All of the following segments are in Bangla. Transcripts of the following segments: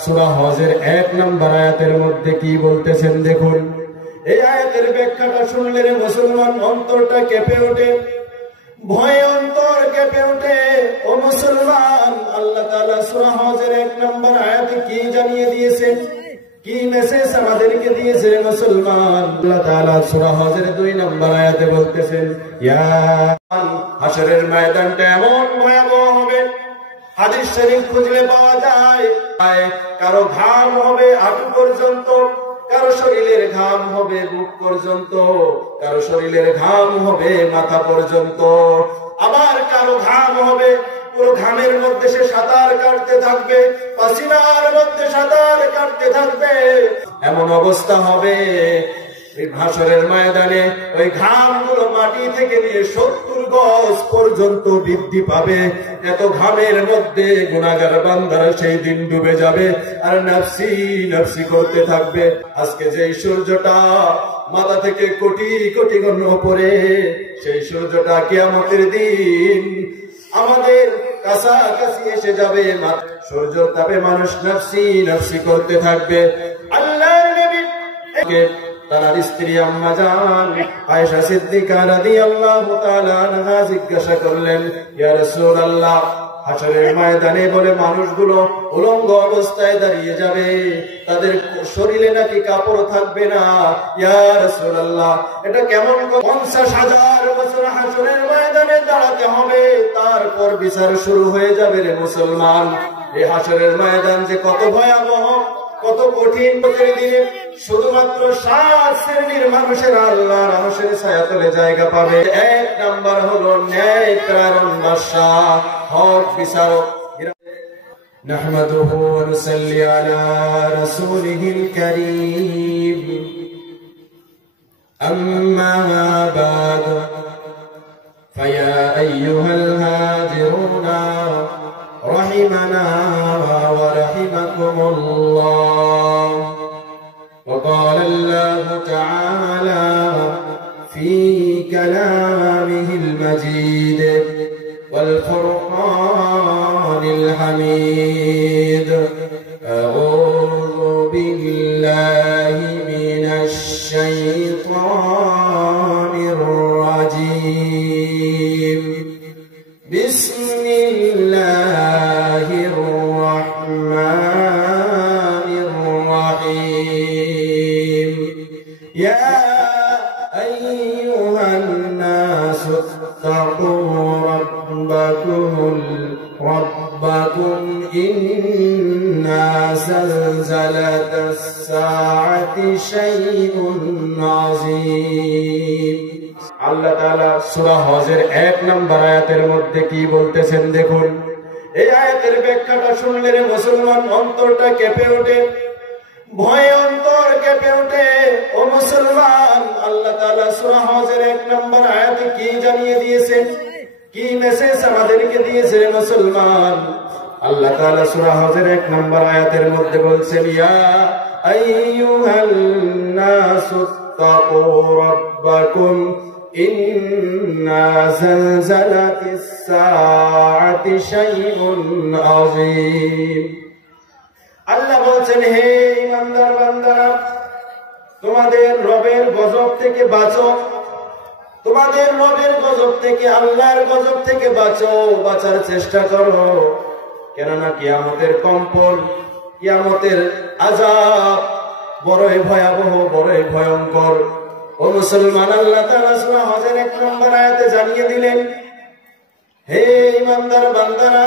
সূরা হজের 1 নম্বর আয়াতের মধ্যে কি বলতেছেন দেখুন। এই আয়াতের ব্যাখ্যাটা শুনলে মুসলমান অন্তরটা কেঁপে ওঠে, ভয়ে অন্তর কেঁপে ওঠে। ও মুসলমান, আল্লাহ তাআলা সূরা হজের 1 নম্বর আয়াতে কি জানিয়ে দিয়েছেন, কি মেসেজ আমাদেরকে দিয়েছে মুসলমান? আল্লাহ তাআলা সূরা হজের 2 নম্বর আয়াতে বলতেছেন, ইয়া হাশরের ময়দানটা এমন ভয়াবহ হবে, হাদিস শরীফ খুঁজলে পাওয়া যায়, কারো ঘাম হবে হাঁটু পর্যন্ত, কারো শরীরের ঘাম হবে বুক পর্যন্ত, কারো শরীরের ঘাম হবে মাথা পর্যন্ত, আবার কারো ঘাম হবে পুরো ঘামের মধ্যে সে সাঁতার কাটতে থাকবে, পাসিনার মধ্যে সাঁতার কাটতে থাকবে। এমন অবস্থা হবে এই হাশরের ময়দানে ওই ঘামগুলো মাটি থেকে নিয়ে 70 গজ পর্যন্ত বৃদ্ধি পাবে। এত ঘামের মধ্যে গুনাহগার বান্দারা সেই দিন ডুবে যাবে আর নফসি নফসি করতে থাকবে। আজকে যে সূর্যটা মাথা থেকে কোটি কোটি গুণ উপরে, সেই সূর্যটা কিয়ামতের দিন আমাদের কাছাকাছি এসে যাবে। সূর্য তাপে মানুষ নফসি নফসি করতে থাকবে। আল্লাহর নবী তার স্ত্রী আম্মা জান আয়েশা সিদ্দিকা রাদিয়াল্লাহু তাআলা আনহা জিজ্ঞাসা করলেন, ইয়া রাসূলুল্লাহ, হাশরের ময়দানে বলে মানুষগুলো উলঙ্গ অবস্থায় দাঁড়িয়ে যাবে, তাদের শরীরে নাকি কাপড় থাকবে না। ইয়া রাসূলুল্লাহ, এটা কেমন? 50,000 বছর হাশরের ময়দানে দাঁড়াতে হবে, তারপর বিচার শুরু হয়ে যাবে রে মুসলমান। এই হাশরের ময়দান যে কত ভয়াবহ, কত কঠিন। দিনে শুধুমাত্র 7 শ্রেণীর মানুষের আল্লাহর আরশের ছায়াতলে জায়গা পাবে। 1 নাম্বার হলো ন্যায় কারণ বাদশা, হক বিচারক। নাহমাদুহু ওয়া নুসাল্লি আলা রাসূলিহিল কারীম, আম্মা বা'দ, ফায়া আইয়ুহাল হাজিরুনা رحمنا ورحمكم الله. وقال الله تعالى في كلامه المجيد والفرقان الحميد، أعوذ بالله من الشيطان الرجيم. بسم الله الرحمن الرحيم. يا أيها الناس اتقوا ربكم إن زلزلة الساعة شيء عظيم. আল্লাহ তাআলা সূরা হজের 1 নম্বর আয়াতের মধ্যে কি বলতেছেন দেখুন। এই আয়াতের ব্যাখ্যাটা শুনলে মুসলমান অন্তরটা কেঁপে ওঠে, ভয়ে অন্তর কেঁপে ওঠে। ও মুসলমান, আল্লাহ তাআলা সূরা হজের 1 নম্বর আয়াতে কি জানিয়ে দিয়েছেন, কি মেসেজ আমাদেরকে দিয়েছে মুসলমান? আল্লাহ তাআলা সূরা হজের 1 নম্বর আয়াতের মধ্যে বলছেন, ইয়া আইয়ুহান নাসু ইত্তাকু রাব্বাকুম ইন্না যালজালাতিস সাআতি শাইউন আযীম। আল্লাহ বলছেন, হে ঈমানদার বান্দারা, তোমাদের রবের গজব থেকে বাঁচো, তোমাদের রবের গজব থেকে, আল্লাহর গজব থেকে বাঁচো, বাঁচার চেষ্টা করো। কেননা কিয়ামতের কম্পন, কিয়ামতের আযাব বড়ই ভয়াবহ, বড়ই ভয়ঙ্কর। ও মুসলমান, আল্লাহ তাআলা সূরা হজের 1 নম্বর আয়াতে জানিয়ে দিলেন, হে ঈমানদার বান্দারা,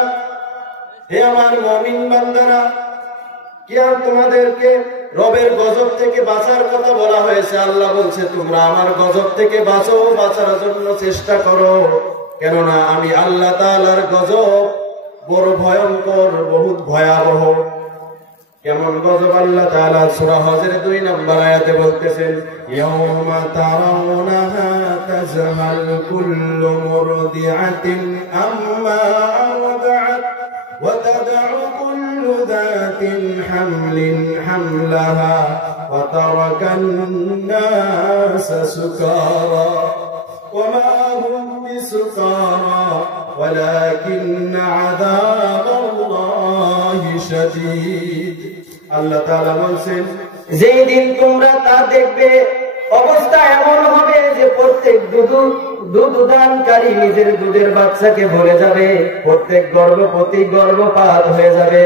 হে আমার মুমিন বান্দারা, তোমাদেরকে রবের গজব থেকে বাঁচার কথা বলা হয়েছে। আল্লাহ বলছে, তোমরা আমার গজব থেকে বাঁচো, বাঁচার জন্য চেষ্টা করো। কেননা আমি আল্লাহ তাআলার গজব বড় ভয়ঙ্কর, বহুত ভয়াবহ। কেমন গজব? আল্লাহ তাআলা সূরা হজের 2 নম্বর আয়াতে বলতেছেন, ইয়াউমা তারাউনাহা তাজহাল কুল্লু মুরদিআতিন আম্মা আরদাআত ওয়া তাদউ কুল্লু যাতিন হামলিন হামলাহা ওয়া তারাকান নাসা সুকারা ওয়া মা হুম বিসুকারা ওয়ালাকিন আযাবাল্লাহি শাদীদ। আল্লাহ তাআলা বলছেন, যেই দিন তোমরা তা দেখবে অবস্থা এমন হবে যে প্রত্যেক দুধদানকারী নিজের দুধের বাচ্চাকে ভুলে যাবে, প্রত্যেক গর্ভবতী গর্ভপাত হয়ে যাবে,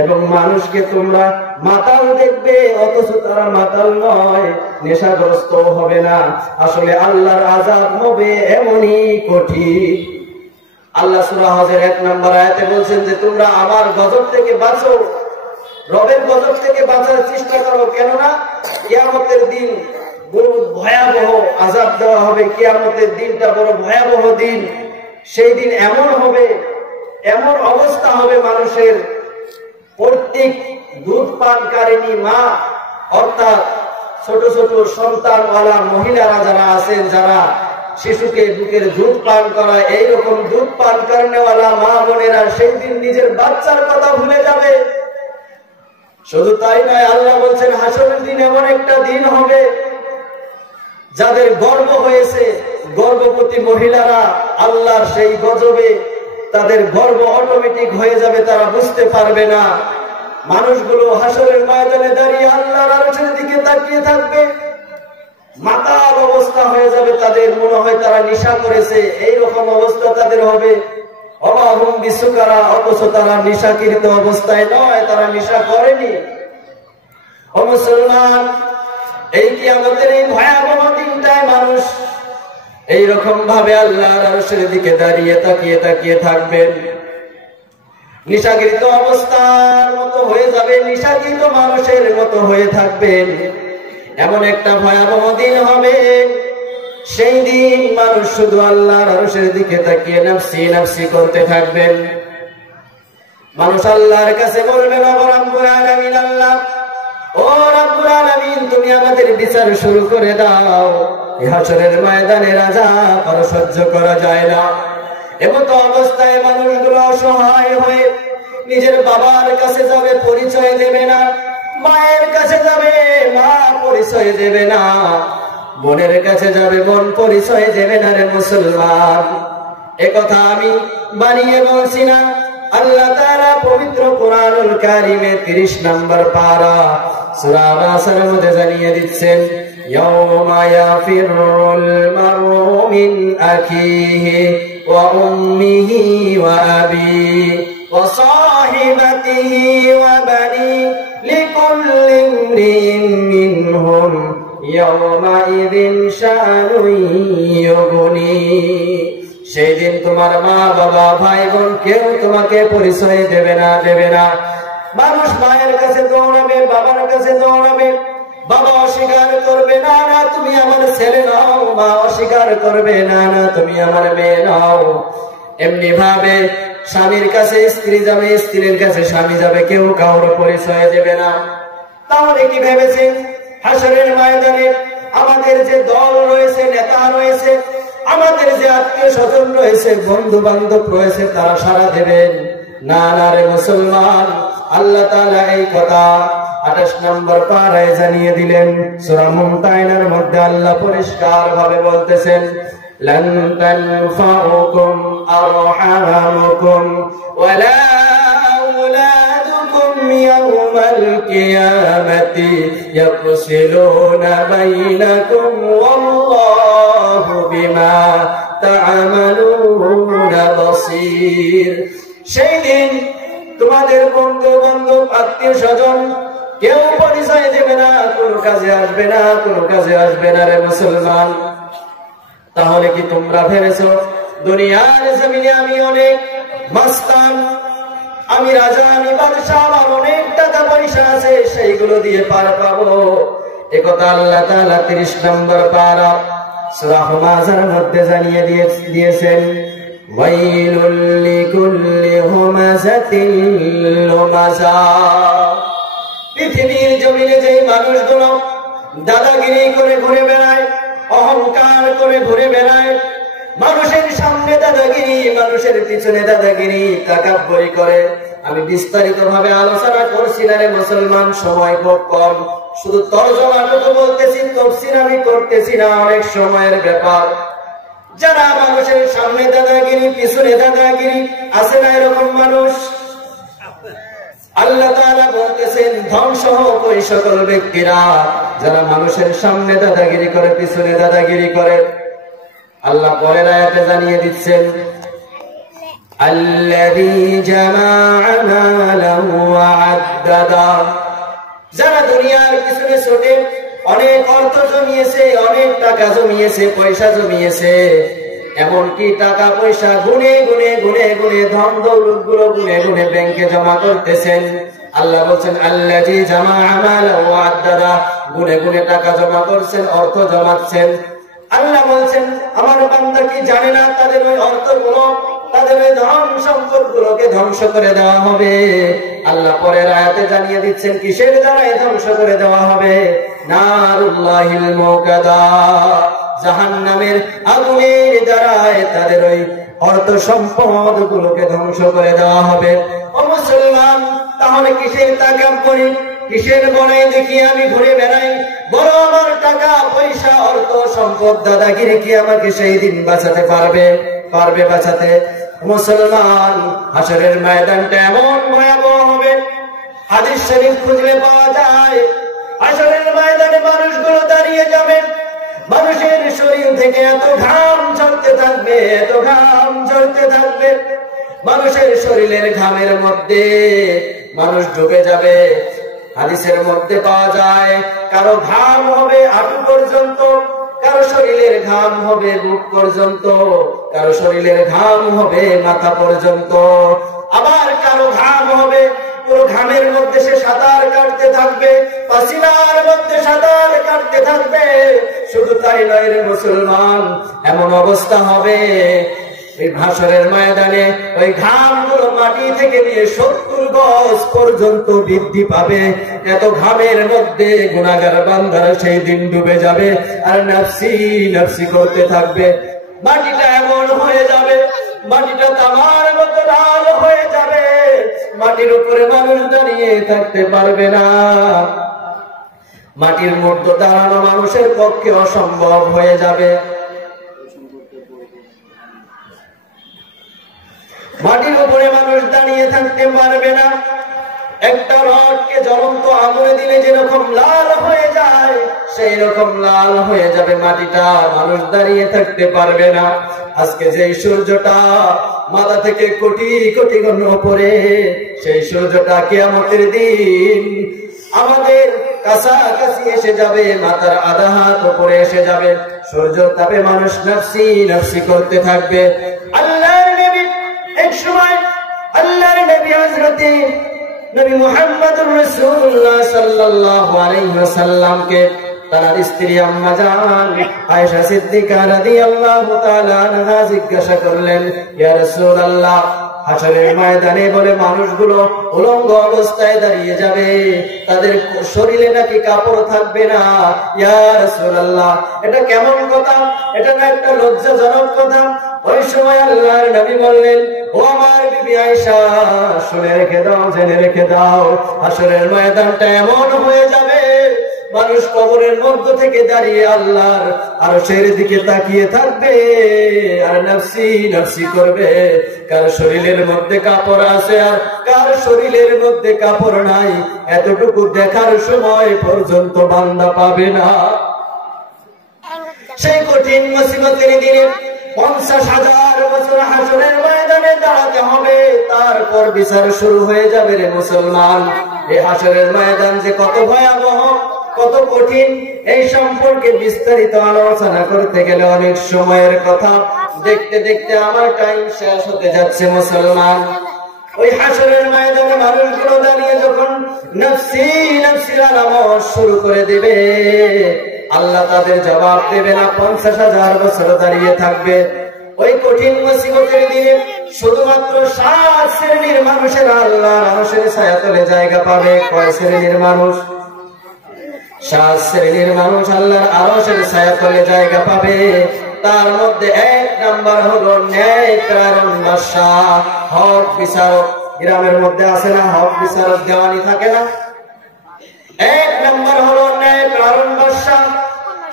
এবং মানুষকে তোমরা মাতাল দেখবে অথচ তারা মাতাল নয়, নেশাগ্রস্ত হবে না। আসলে আল্লাহর আযাব হবে এমনই কঠিন। আল্লাহ সূরা হজের 1 নম্বর আয়াতে বলছেন যে তোমরা আমার গজব থেকে বাঁচো, রবের গজব থেকে বাঁচার চেষ্টা করো, কেননা কিয়ামতের দিন বড় ভয়াবহ আযাব দেওয়া হবে। কিয়ামতের দিনটা বড় ভয়াবহ দিন। সেই দিন এমন হবে, এমন অবস্থা হবে মানুষের, প্রত্যেক দুধ পানকারিণী মা অর্থাৎ ছোট ছোট সন্তানওয়ালা মহিলারা যারা আছেন, যারা শিশুকে বুকের দুধ পান করায়, এইরকম দুধ পান করানোওয়ালা মা বোনেরা সেই দিন নিজের বাচ্চার কথা ভুলে যাবে। শুধু তাই নয়, আল্লাহ বলছেন হাসরের দিন এমন একটা দিন হবে যাদের গর্ভ হয়েছে, গর্ভবতী মহিলারা আল্লাহর সেই গজবে তাদের গর্ভ অটোমেটিক হয়ে যাবে, তারা বুঝতে পারবে না। মানুষগুলো হাসরের ময়দানে দাঁড়িয়ে আল্লাহর আরশের দিকে তাকিয়ে থাকবে, মাতাল অবস্থা হয়ে যাবে তাদের, মনে হয় তারা নেশা করেছে, এইরকম অবস্থা তাদের হবে। অবাহুম বিসুকারা, অথচ তারা নেশাকৃত অবস্থায় নয়, তারা নেশা করেনি। ও মুসলমান, এই কিয়ামতের এই ভয়াবহ দিনটায় মানুষ এইরকম ভাবে আল্লাহর আরশের দিকে দাঁড়িয়ে তাকিয়ে তাকিয়ে থাকবেন, নেশাকৃত অবস্থার মতো হয়ে যাবে, নেশাকৃত মানুষের মতো হয়ে থাকবেন। এমন একটা ভয়াবহ দিন হবে, সেই দিন মানুষ শুধু আল্লাহর আরশের দিকে তাকিয়ে নাফসি নাফসি করতে থাকবেন। মানুষ আল্লাহর কাছে বলবেন, ও রব্বুল আলামিন, আল্লাহ, ও রব্বুল আলামিন, তুমি আমাদের বিচার শুরু করে দাও। এই হাসরের ময়দানের আযাব আর সহ্য করা যায় না। এমত অবস্থায় মানুষগুলো অসহায় হয়ে নিজের বাবার কাছে যাবে, পরিচয় দেবে না, মায়ের কাছে যাবে, মা পরিচয় দেবে না, বোনের কাছে যাবে, বোন পরিচয় দেবে না। রে মুসলমান, একথা আমি বানিয়ে বলছি না। আল্লাহ তাআলা পবিত্র কোরআনুল কারীমে 30 নম্বর পারা সূরা নাসের মধ্যে জানিয়ে দিচ্ছেন, ইয়াউমা ইয়াফিরুল মারউ মিন আখিহি ওয়া উম্মিহি ওয়া আবিহি ওয়া সাহিবাতিহি ওয়া বানি লিকুল্লি ইমরিন মিনহুম ইয়াউমা ইযিন শানুন ইউগনি। সেই দিন তোমার মা বাবা ভাই বোন কেউ তোমাকে পরিচয় দেবে না, দেবে না। মানুষ মায়ের কাছে দৌড়াবে, বাবার কাছে দৌড়াবে, বাবা অস্বীকার করবে, না না তুমি আমার ছেলে নাও, মা অস্বীকার করবে, না না তুমি আমার মেয়ে নাও। এমনি ভাবে স্বামীর কাছে স্ত্রী যাবে, স্ত্রীর কাছে স্বামী যাবে, কেউ কাউর পরিচয় দেবে না। তাহলে কি ভেবেছেন হাসরের ময়দানে আমাদের যে দল রয়েছে, নেতা রয়েছে, আমাদের যে আত্মীয় স্বজন রয়েছে, বন্ধু বান্ধব রয়েছে, তারা সাড়া দেবেন? না না রে মুসলমান, আল্লাহ তাআলা এই কথা 28 নম্বর পারায় জানিয়ে দিলেন। সূরা মুমতাহিনার মধ্যে আল্লাহ পরিষ্কার ভাবে বলতেছেন, লান তানফাউকুম আরহামুকুম ওয়ালা আওলাদুকুম ইয়াওমাল কিয়ামাতি ইয়াফসিলুনা বাইনাকুম ওয়াল্লাহু বিমা তা'মালুনা বাসীর। সেই দিন তোমাদের বন্ধু বান্ধব আত্মীয় স্বজন কেউ পরিচয় দেবে না, কোনো কাজে আসবে না, কোনো কাজে আসবে না। রে মুসলমান, তাহলে কি তোমরা ভেবেছো দুনিয়ার জমিনে আমি অনেক মাস্তান, আমি রাজা, আমি বাদশা, আমার অনেক টাকা পয়সা আছে, সেইগুলো দিয়ে পার পাবো? একথা আল্লাহ তাআলা 30 নম্বর পারা সূরা হুমাযার মধ্যে জানিয়ে দিয়েছেন, ওয়াইলুল লিকুল্লি হুমাযাতিল লুমাযা। পৃথিবীর জমিনে যেই মানুষগুলো দাদাগিরি করে ঘুরে বেড়ায়, অহংকার করে ঘুরে বেড়ায়, মানুষের সামনে দাদাগিরি, মানুষের পিছনে দাদাগিরি, তাকাব্বুরি করে, আমি বিস্তারিত ভাবে আলোচনা করছি না রে মুসলমান, সময় খুব কম, শুধু তরজমাটুকু বলতেছি, তাফসীর আমি করতেছি না, অনেক সময়ের ব্যাপার। যারা মানুষের সামনে দাদাগিরি, পিছনে দাদাগিরি, আছে না এরকম মানুষ? আল্লাহ তাআলা বলতেছেন, ধ্বংস হোক ওই সকল ব্যক্তিরা যারা মানুষের সামনে দাদাগিরি করে, পিছনে দাদাগিরি করে। আল্লাহ পরের আয়াতে জানিয়ে দিচ্ছেন, আল্লাযী জামাআ মালান ওয়া আদ্দাদা, যারা দুনিয়ার পিছনে ছোটে, অনেক অর্থ জমিয়েছে, অনেক টাকা জমিয়েছে, পয়সা জমিয়েছে, এমনকি টাকা পয়সা গুনে গুনে গুনে গুনে ধন দৌলত গুলো গুনে গুনে ব্যাংকে জমা করতেছেন। আল্লাহ বলছেন, আল্লাযী জামাআ মালান ওয়া আদ্দাদা, গুনে গুনে টাকা জমা করছেন, অর্থ জমাচ্ছেন। আল্লাহ বলছেন, আমার বান্দা কি জানে না তাদের ওই অর্থগুলো, তাদের ওই ধন সম্পদ গুলোকে ধ্বংস করে দেওয়া হবে। আল্লাহ পরের আয়াতে জানিয়ে দিচ্ছেন কিসের দ্বারাই ধ্বংস করে দেওয়া হবে, নারুল্লাহিল মুকাদা, জাহান্নামের আগুনের দ্বারাই তাদের ওই অর্থ সম্পদ গুলোকে ধ্বংস করে দেওয়া হবে। ও মুসলমান, তাহলে কিসের তাকাব্বুরি, কিসের বড়াই দেখি আমি ঘুরে বেড়াই? বড় আমার টাকা পয়সা অর্থ সম্পদ দাদাগিরি কি আমাকে সেই দিন বাঁচাতে পারবে? পারবে বাঁচাতে? মুসলমান, হাসরের ময়দানটা এমন ভয়াবহ হবে, হাদিস শরীফ খুঁজলে পাওয়া যায়। হাসরের ময়দানে মানুষগুলো দাঁড়িয়ে যাবে, মানুষের শরীর থেকে এত ঘাম ঝরতে থাকবে, এত ঘাম ঝরতে থাকবে, মানুষের শরীরের ঘামের মধ্যে মানুষ ডুবে যাবে। হাদিসের মধ্যে পাওয়া যায়, কারো ঘাম হবে হাঁটু পর্যন্ত, কারো শরীরের ঘাম হবে বুক পর্যন্ত, কারো শরীরের ঘাম হবে মাথা পর্যন্ত, আবার কারো ঘাম হবে পুরো ঘামের মধ্যে সে সাঁতার কাটতে থাকবে, পাসিনার মধ্যে সাঁতার কাটতে থাকবে। শুধু তাই নয় রে মুসলমান, এমন অবস্থা হবে এই হাসরের ময়দানে ওই ঘামগুলো মাটি থেকে নিয়ে 70 গজ পর্যন্ত বৃদ্ধি পাবে। এত ঘামের মধ্যে গুনাহগার বান্দারা সেই দিন ডুবে যাবে আর নাফসি নাফসি করতে থাকবে। মাটিটা এমন হয়ে যাবে, মাটিটা তামার মতো লাল হয়ে যাবে, মাটির উপরে মানুষ দাঁড়িয়ে থাকতে পারবে না। মাটির মধ্যে দাঁড়ানো মানুষের পক্ষে অসম্ভব হয়ে যাবে। মাটির উপরে মানুষ দাঁড়িয়ে থাকতে পারবে না। একটা রডকে জ্বলন্ত আগুনে দিলে যেরকম লাল হয়ে যায়, সেই রকম লাল হয়ে যাবে মাটিটা, মানুষ দাঁড়িয়ে থাকতে পারবে না। আজকে যে সূর্যটা মাথা থেকে কোটি কোটি গুণ উপরে, সেই সূর্যটা কিয়ামতের দিন আমাদের কাছাকাছি এসে যাবে, মাথার আধা হাত উপরে এসে যাবে। সূর্য তাপে মানুষ নাফসি নাফসি করতে থাকবে। আল্লাহর নবী এক সময়, আল্লাহর নবী হযরত নবী মুহাম্মদুর রাসূলুল্লাহ সাল্লাল্লাহু আলাইহি ওয়াসাল্লামকে তার স্ত্রী আম্মা জান আয়েশা সিদ্দিকা রাদিয়াল্লাহু তাআলা আনহা জিজ্ঞাসা করলেন, ইয়া রাসূলুল্লাহ, হাসরের ময়দানে বলে মানুষগুলো উলঙ্গ অবস্থায় দাঁড়িয়ে যাবে, তাদের শরীরে নাকি কাপড় থাকবে না। ইয়া রাসূলুল্লাহ, এটা কেমন কথা? এটা না একটা লজ্জাজনক কথা। ওই সময় আল্লাহর নবী বললেন, ও আমার বিবি আয়েশা, শুনে রেখে দাও, জেনে রেখে দাও, হাসরের ময়দানটা এমন হয়ে যাবে, মানুষ কবরের মধ্য থেকে দাঁড়িয়ে আল্লাহর আরশের দিকে তাকিয়ে থাকবে আর নাফসি নাফসি করবে। কার শরীরের মধ্যে কাপড় আছে আর কার শরীরের মধ্যে কাপড় নাই, এতটুকু দেখার সময় পর্যন্ত বান্দা পাবে না। সেই কঠিন মুসিবতের দিনে 50,000 বছর হাসরের ময়দানে দাঁড়াতে হবে, তারপর বিচার শুরু হয়ে যাবে রে মুসলমান। এই হাসরের ময়দান যে কত ভয়াবহ, কত কঠিন, এই সম্পর্কে বিস্তারিত আলোচনা করতে গেলে অনেক সময়ের কথা। দেখতে দেখতে আমার টাইম শেষ হতে যাচ্ছে মুসলমান। ওই হাসরের ময়দানে মানুষগুলো দাঁড়িয়ে যখন নাফসি নাফসির আলামত শুরু করে দেবে, আল্লাহ তাদের জবাব দেবে না। 50,000 বছর দাঁড়িয়ে থাকবে। ওই কঠিন মুসিবতের দিনে শুধুমাত্র 7 শ্রেণীর মানুষের আল্লাহর আরশের ছায়াতলে জায়গা পাবে। কয় শ্রেণীর মানুষ? 7 শ্রেণীর মানুষ আল্লাহর আরশের ছায়াতলে জায়গা পাবে। তার মধ্যে 1 নাম্বার হলো ন্যায়কারণ বাদশা, হক বিচারক। গ্রামের মধ্যে আছে না হক বিচারক, দেওয়ানি থাকে না? 1 নাম্বার হলো ন্যায়কারণ বাদশা,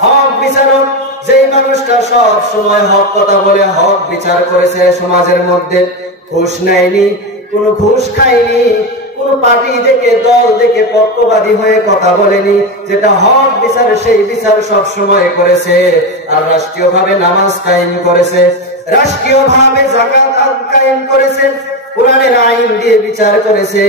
হক বিচারক। যেই মানুষটা সব সময় হক কথা বলে, হক বিচার করেছে, সমাজের মধ্যে ঘুষ নেয়নি, কোনো ঘুষ খায়নি, কোন পার্টি দেখে, দল দেখে পক্ষপাতী হয়ে কথা বলেনি। যেটা হক বিচার সেই বিচার সব সময় করেছে। আর রাষ্ট্রীয়ভাবে নামাজ কায়েম করেছে, রাষ্ট্রীয়ভাবে যাকাত কায়েম করেছে, কোরআনের আইন দিয়ে বিচার করেছে।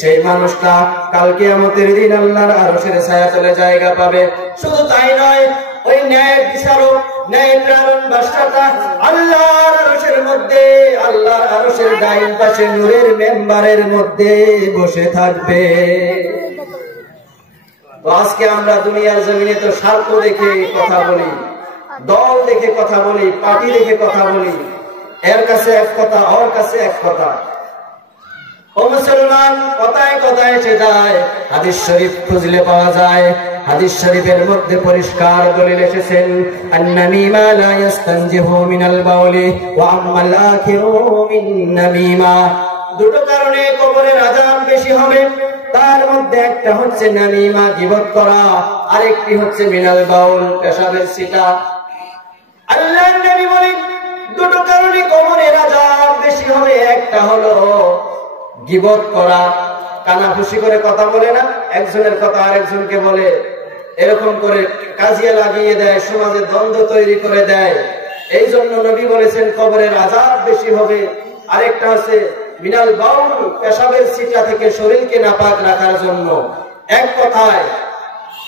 সেই মানুষটা কাল কিয়ামতের দিন আল্লাহর আরশের ছায়াতলে জায়গা পাবে। শুধু তাই নয়, ওই ন্যায় বিচারক, ন্যায় প্রাণ বাদশাটা আল্লাহর আরশের মধ্যে, আল্লাহর আরশের ডাইন পাশে নূরের মেম্বারের মধ্যে বসে থাকবে। তো আজকে আমরা দুনিয়ার জমিনে তো স্বার্থ দেখে কথা বলি, দল দেখে কথা বলি, পার্টি দেখে কথা বলি, এর কাছে এক কথা, ওর কাছে এক কথা। ও মুসলমান, কথায় কথায় এসে যায়। হাদিস শরীফ খুঁজলে পাওয়া যায়, হাদিস শরীফের মধ্যে পরিষ্কার দলিল এসেছেন, আন-নামিমা লা ইস্তানজিহু মিনাল বাউলি ওয়া আম্মাল আখিরু মিন নামিমা। দুটো কারণে কবরের আযাব বেশি হবে। তার মধ্যে একটা হচ্ছে নামিমা, গীবত করা, আরেকটি হচ্ছে মিনাল বাউল, পেশাবের ছিটা। আল্লাহর নবী বলেন দুটো কারণে কবরের আযাব বেশি হবে। একটা হলো গীবত করা, কানাফুসি করে কথা বলে না, একজনের কথা আরেকজনকে বলে, এরকম করে কাজিয়া লাগিয়ে দেয়, সমাজে দ্বন্দ্ব তৈরি করে দেয়। এই জন্য নবী বলেছেন কবরের আযাব বেশি হবে। আরেকটা হচ্ছে মিনাল বাউল, পেশাবের ছিটা থেকে শরীরকে নাপাক রাখার জন্য। এক কথায়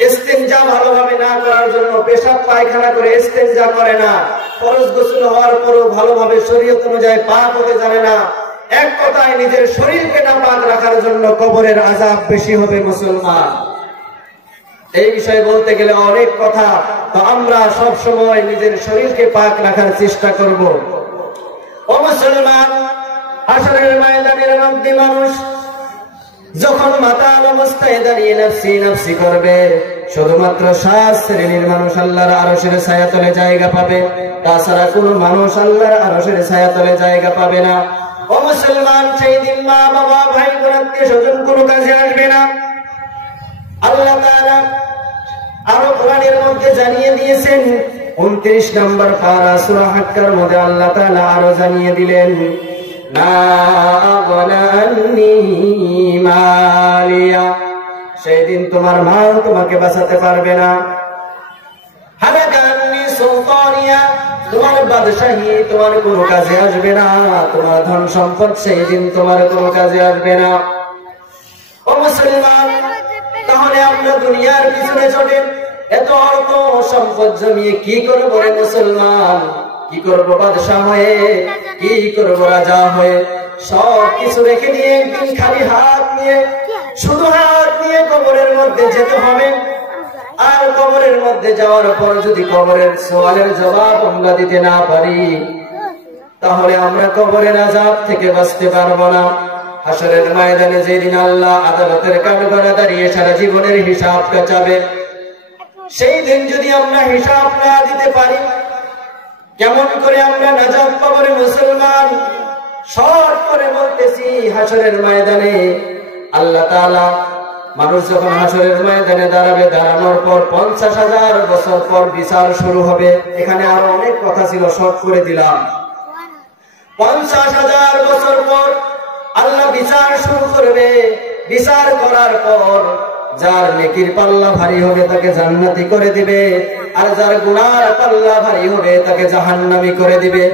ইস্তেনজা ভালোভাবে না করার জন্য, পেশাব পায়খানা করে ইস্তেনজা করে না, ফরজ গোসল হওয়ার পরও ভালোভাবে শরীয়ত অনুযায়ী পাক হতে জানে না। এক কথায় নিজের শরীরকে নাপাক রাখার জন্য কবরের আযাব বেশি হবে মুসলমান। এই বিষয়ে বলতে গেলে অনেক কথা, তো আমরা সব সময় নিজের শরীরকে পাক রাখার চেষ্টা করব। ও মুসলমান, হাশরের ময়দানের মধ্যে মানুষ যখন মাতাল অবস্থায় দাঁড়িয়ে নাফসি নাফসি করবে, শুধুমাত্র 7 শ্রেণীর মানুষ আল্লাহর আরশের ছায়াতলে জায়গা পাবে, তাছাড়া কোনো মানুষ আল্লাহর আরশের ছায়াতলে জায়গা পাবে না। ও মুসলমান, সেই দিন মা বাবা ভাই বোন আত্মীয় স্বজন কোনো কাজে আসবে না। আল্লাহ তাআলা আরো কোরআনের মধ্যে জানিয়ে দিয়েছেন, 29 নম্বর পারা সূরা হাক্কার মধ্যে আল্লাহ তাআলা আরো জানিয়ে দিলেন, মা আগনা আন্নী মালিয়া। সেই দিন তোমার মাল তোমাকে বাঁচাতে পারবে না। হালাকা আন্নী সুলতানিয়া, তোমার বাদশাহী তোমার কোনো কাজে আসবে না। তোমার ধন সম্পদ সেই দিন তোমার কোনো কাজে আসবে না। ও মুসলমান, তাহলে আমরা দুনিয়ার পিছনে ছুটে এত অর্থ সম্পদ জমিয়ে কি করবো রে মুসলমান? কি করবো বাদশাহ হয়ে, কি করবো রাজা হয়ে? সব কিছু রেখে দিয়ে একদিন খালি হাত নিয়ে, শুধু হাত নিয়ে কবরের মধ্যে যেতে হবে। আর কবরের মধ্যে যাওয়ার পর যদি কবরের সওয়ালের জবাব আমরা দিতে না পারি, তাহলে আমরা কবরের আযাব থেকে বাঁচতে পারবো না। হাশরের ময়দানে যেদিন আল্লাহ আদালতের কাঠগড়ায় দাঁড়িয়ে সারা জীবনের হিসাব কাটাবে, সেই দিন যদি আমরা হিসাব না দিতে পারি, কেমন করে আমরা নাজাত পাবো রে মুসলমান? শর্ট করে বলতেছি, হাশরের ময়দানে আল্লাহ তাআলা মানুষ যখন হাশরের ময়দানে দাঁড়াবে, দাঁড়ানোর পর 50,000 বছর পর বিচার শুরু হবে। এখানে আরো অনেক কথা ছিল, শর্ট করে দিলাম। 50,000 বছর পর আল্লাহ বিচার শুরু করবে। বিচার করার পর যার নেকির পাল্লা ভারী হবে তাকে জান্নাতি করে দিবে, আর যার গুনার পাল্লা ভারী হবে তাকে জাহান্নামী করে দিবে।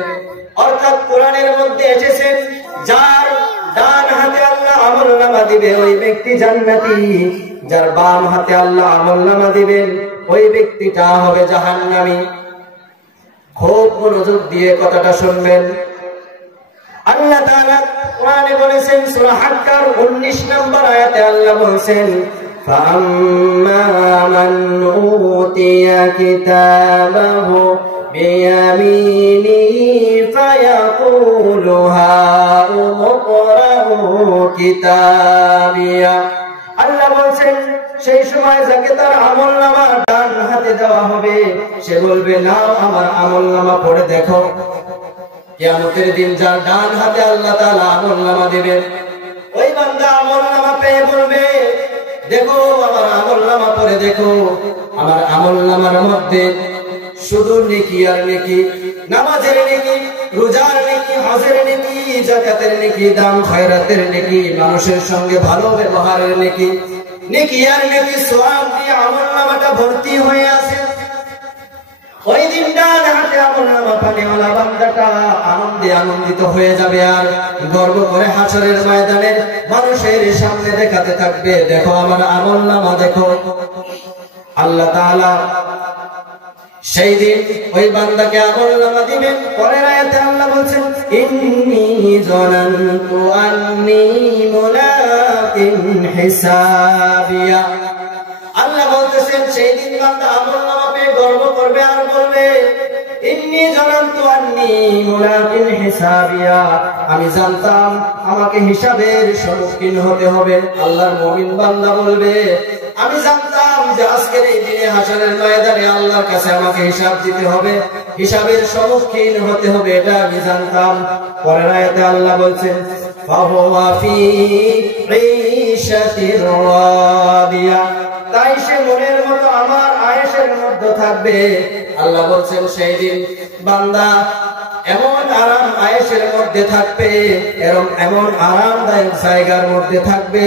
অর্থাৎ কোরআনের মধ্যে এসেছে, যার ডান হাতে আল্লাহ আমলনামা দিবে ওই ব্যক্তি জান্নাতি, যার বাম হাতে আল্লাহ আমলনামা দিবেন ওই ব্যক্তিটা হবে জাহান্নামী। খুব মনোযোগ দিয়ে কথাটা শুনবেন। আল্লাহ তাআলা কোরআনে বলেছেন, সূরা হাক্কার 19 নম্বর আয়াতে আল্লাহ বলেছেন, ফাম্মা মান উতিয়া কিতাবাহু বিয়ামিনি ফায়াকুলু হাউমুকরাউ কিতাবিয়া। আল্লাহ বলেন, সেই সময় যাকে তার আমলনামা ডান হাতে দেওয়া হবে, সে বলবে, নাও আমার আমলনামা পড়ে দেখো। কিয়ামতের দিন যার ডান হাতে আল্লাহ তাআলা আমলনামা দিবেন, ওই বান্দা আমলনামা পেয়ে বলবে, দেখো আমার আমলনামা পড়ে দেখো। আমার আমলনামার মধ্যে শুধু নেকি আর নেকি, নামাজের নেকি, রোজার নেকি, হজের নেকি, যাকাতের নেকি, দান খয়রাতের নেকি, মানুষের সঙ্গে ভালো ব্যবহারের নেকি, নেকি আর নেকি সওয়াব দিয়ে আমলনামাটা ভর্তি হয়ে আছে। ওই দিন ডান হাতে আমলনামা পানেওয়ালা বান্দাটা আনন্দে আনন্দিত হয়ে যাবে আর গর্ব করে হাসরের ময়দানে মানুষের সামনে দেখাতে থাকবে, দেখো আমার আমলনামা দেখো। আল্লাহ তাআলা সেই দিন ওই বান্দাকে আমলনামা দিবেন। পরের আয়াতে আল্লাহ বলেন, ইন্নী যানানতু আন্নী মুলাকিন হিসাবিয়া। আল্লাহ বলতেছেন সেই দিন বান্দা আমলনামা পেয়ে গর্ব করবে আর বলবে, ইন্নী যানানতু আন্নী মুলাকিন হিসাবিয়া, আমি জানতাম আমাকে হিসাবের সম্মুখীন হতে হবে। আল্লাহর মুমিন বান্দা বলবে, আমি জানতাম যে আজকের এই দিনে হাসরের ময়দানে আল্লাহর কাছে আমাকে হিসাব দিতে হবে, হিসাবের সম্মুখীন হতে হবে, এটা আমি জানতাম। পরের আয়াতে আল্লাহ বলছেন, ফাহুয়া ফি ঈশাতির রাদিয়া, তাই সে মনের মতো আমার আয়েশের মধ্যে থাকবে। আল্লাহ বলছেন সেই দিন বান্দা এমন আরাম আয়েশের মধ্যে থাকবে, এমন আরামদায়ক জায়গার মধ্যে থাকবে।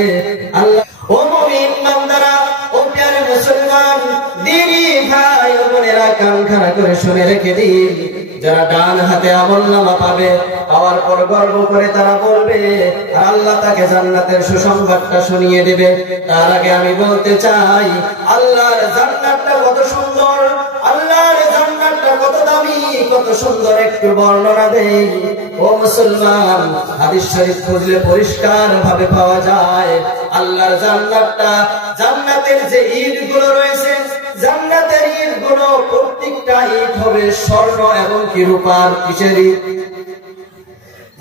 আল্লাহ ও মুমিন বান্দারা, ও প্যারে মুসলমান দিনী ভাই ও বোনেরা, কান খাড়া করে শুনে রেখে দিন, যারা ডান হাতে আমলনামা পাবে, পাওয়ার পর গর্ব করে তারা বলবে, আর আল্লাহ তাকে জান্নাতের সুসংবাদটা শুনিয়ে দেবে। তার আগে আমি বলতে চাই, আল্লাহর জান্নাতটা কত সুন্দর, আল্লাহর জান্নাতটা কত দামি, কত সুন্দর, একটু বর্ণনা দেই। ও মুসলমান, হাদিস শরীফ খুঁজলে পরিষ্কার ভাবে পাওয়া যায় আল্লাহর জান্নাতটা, জান্নাতের যে ইটগুলো রয়েছে, জান্নাতের ইটগুলো প্রত্যেকটা ইট হবে স্বর্ণ এবং কি রূপার। কিসের ইট?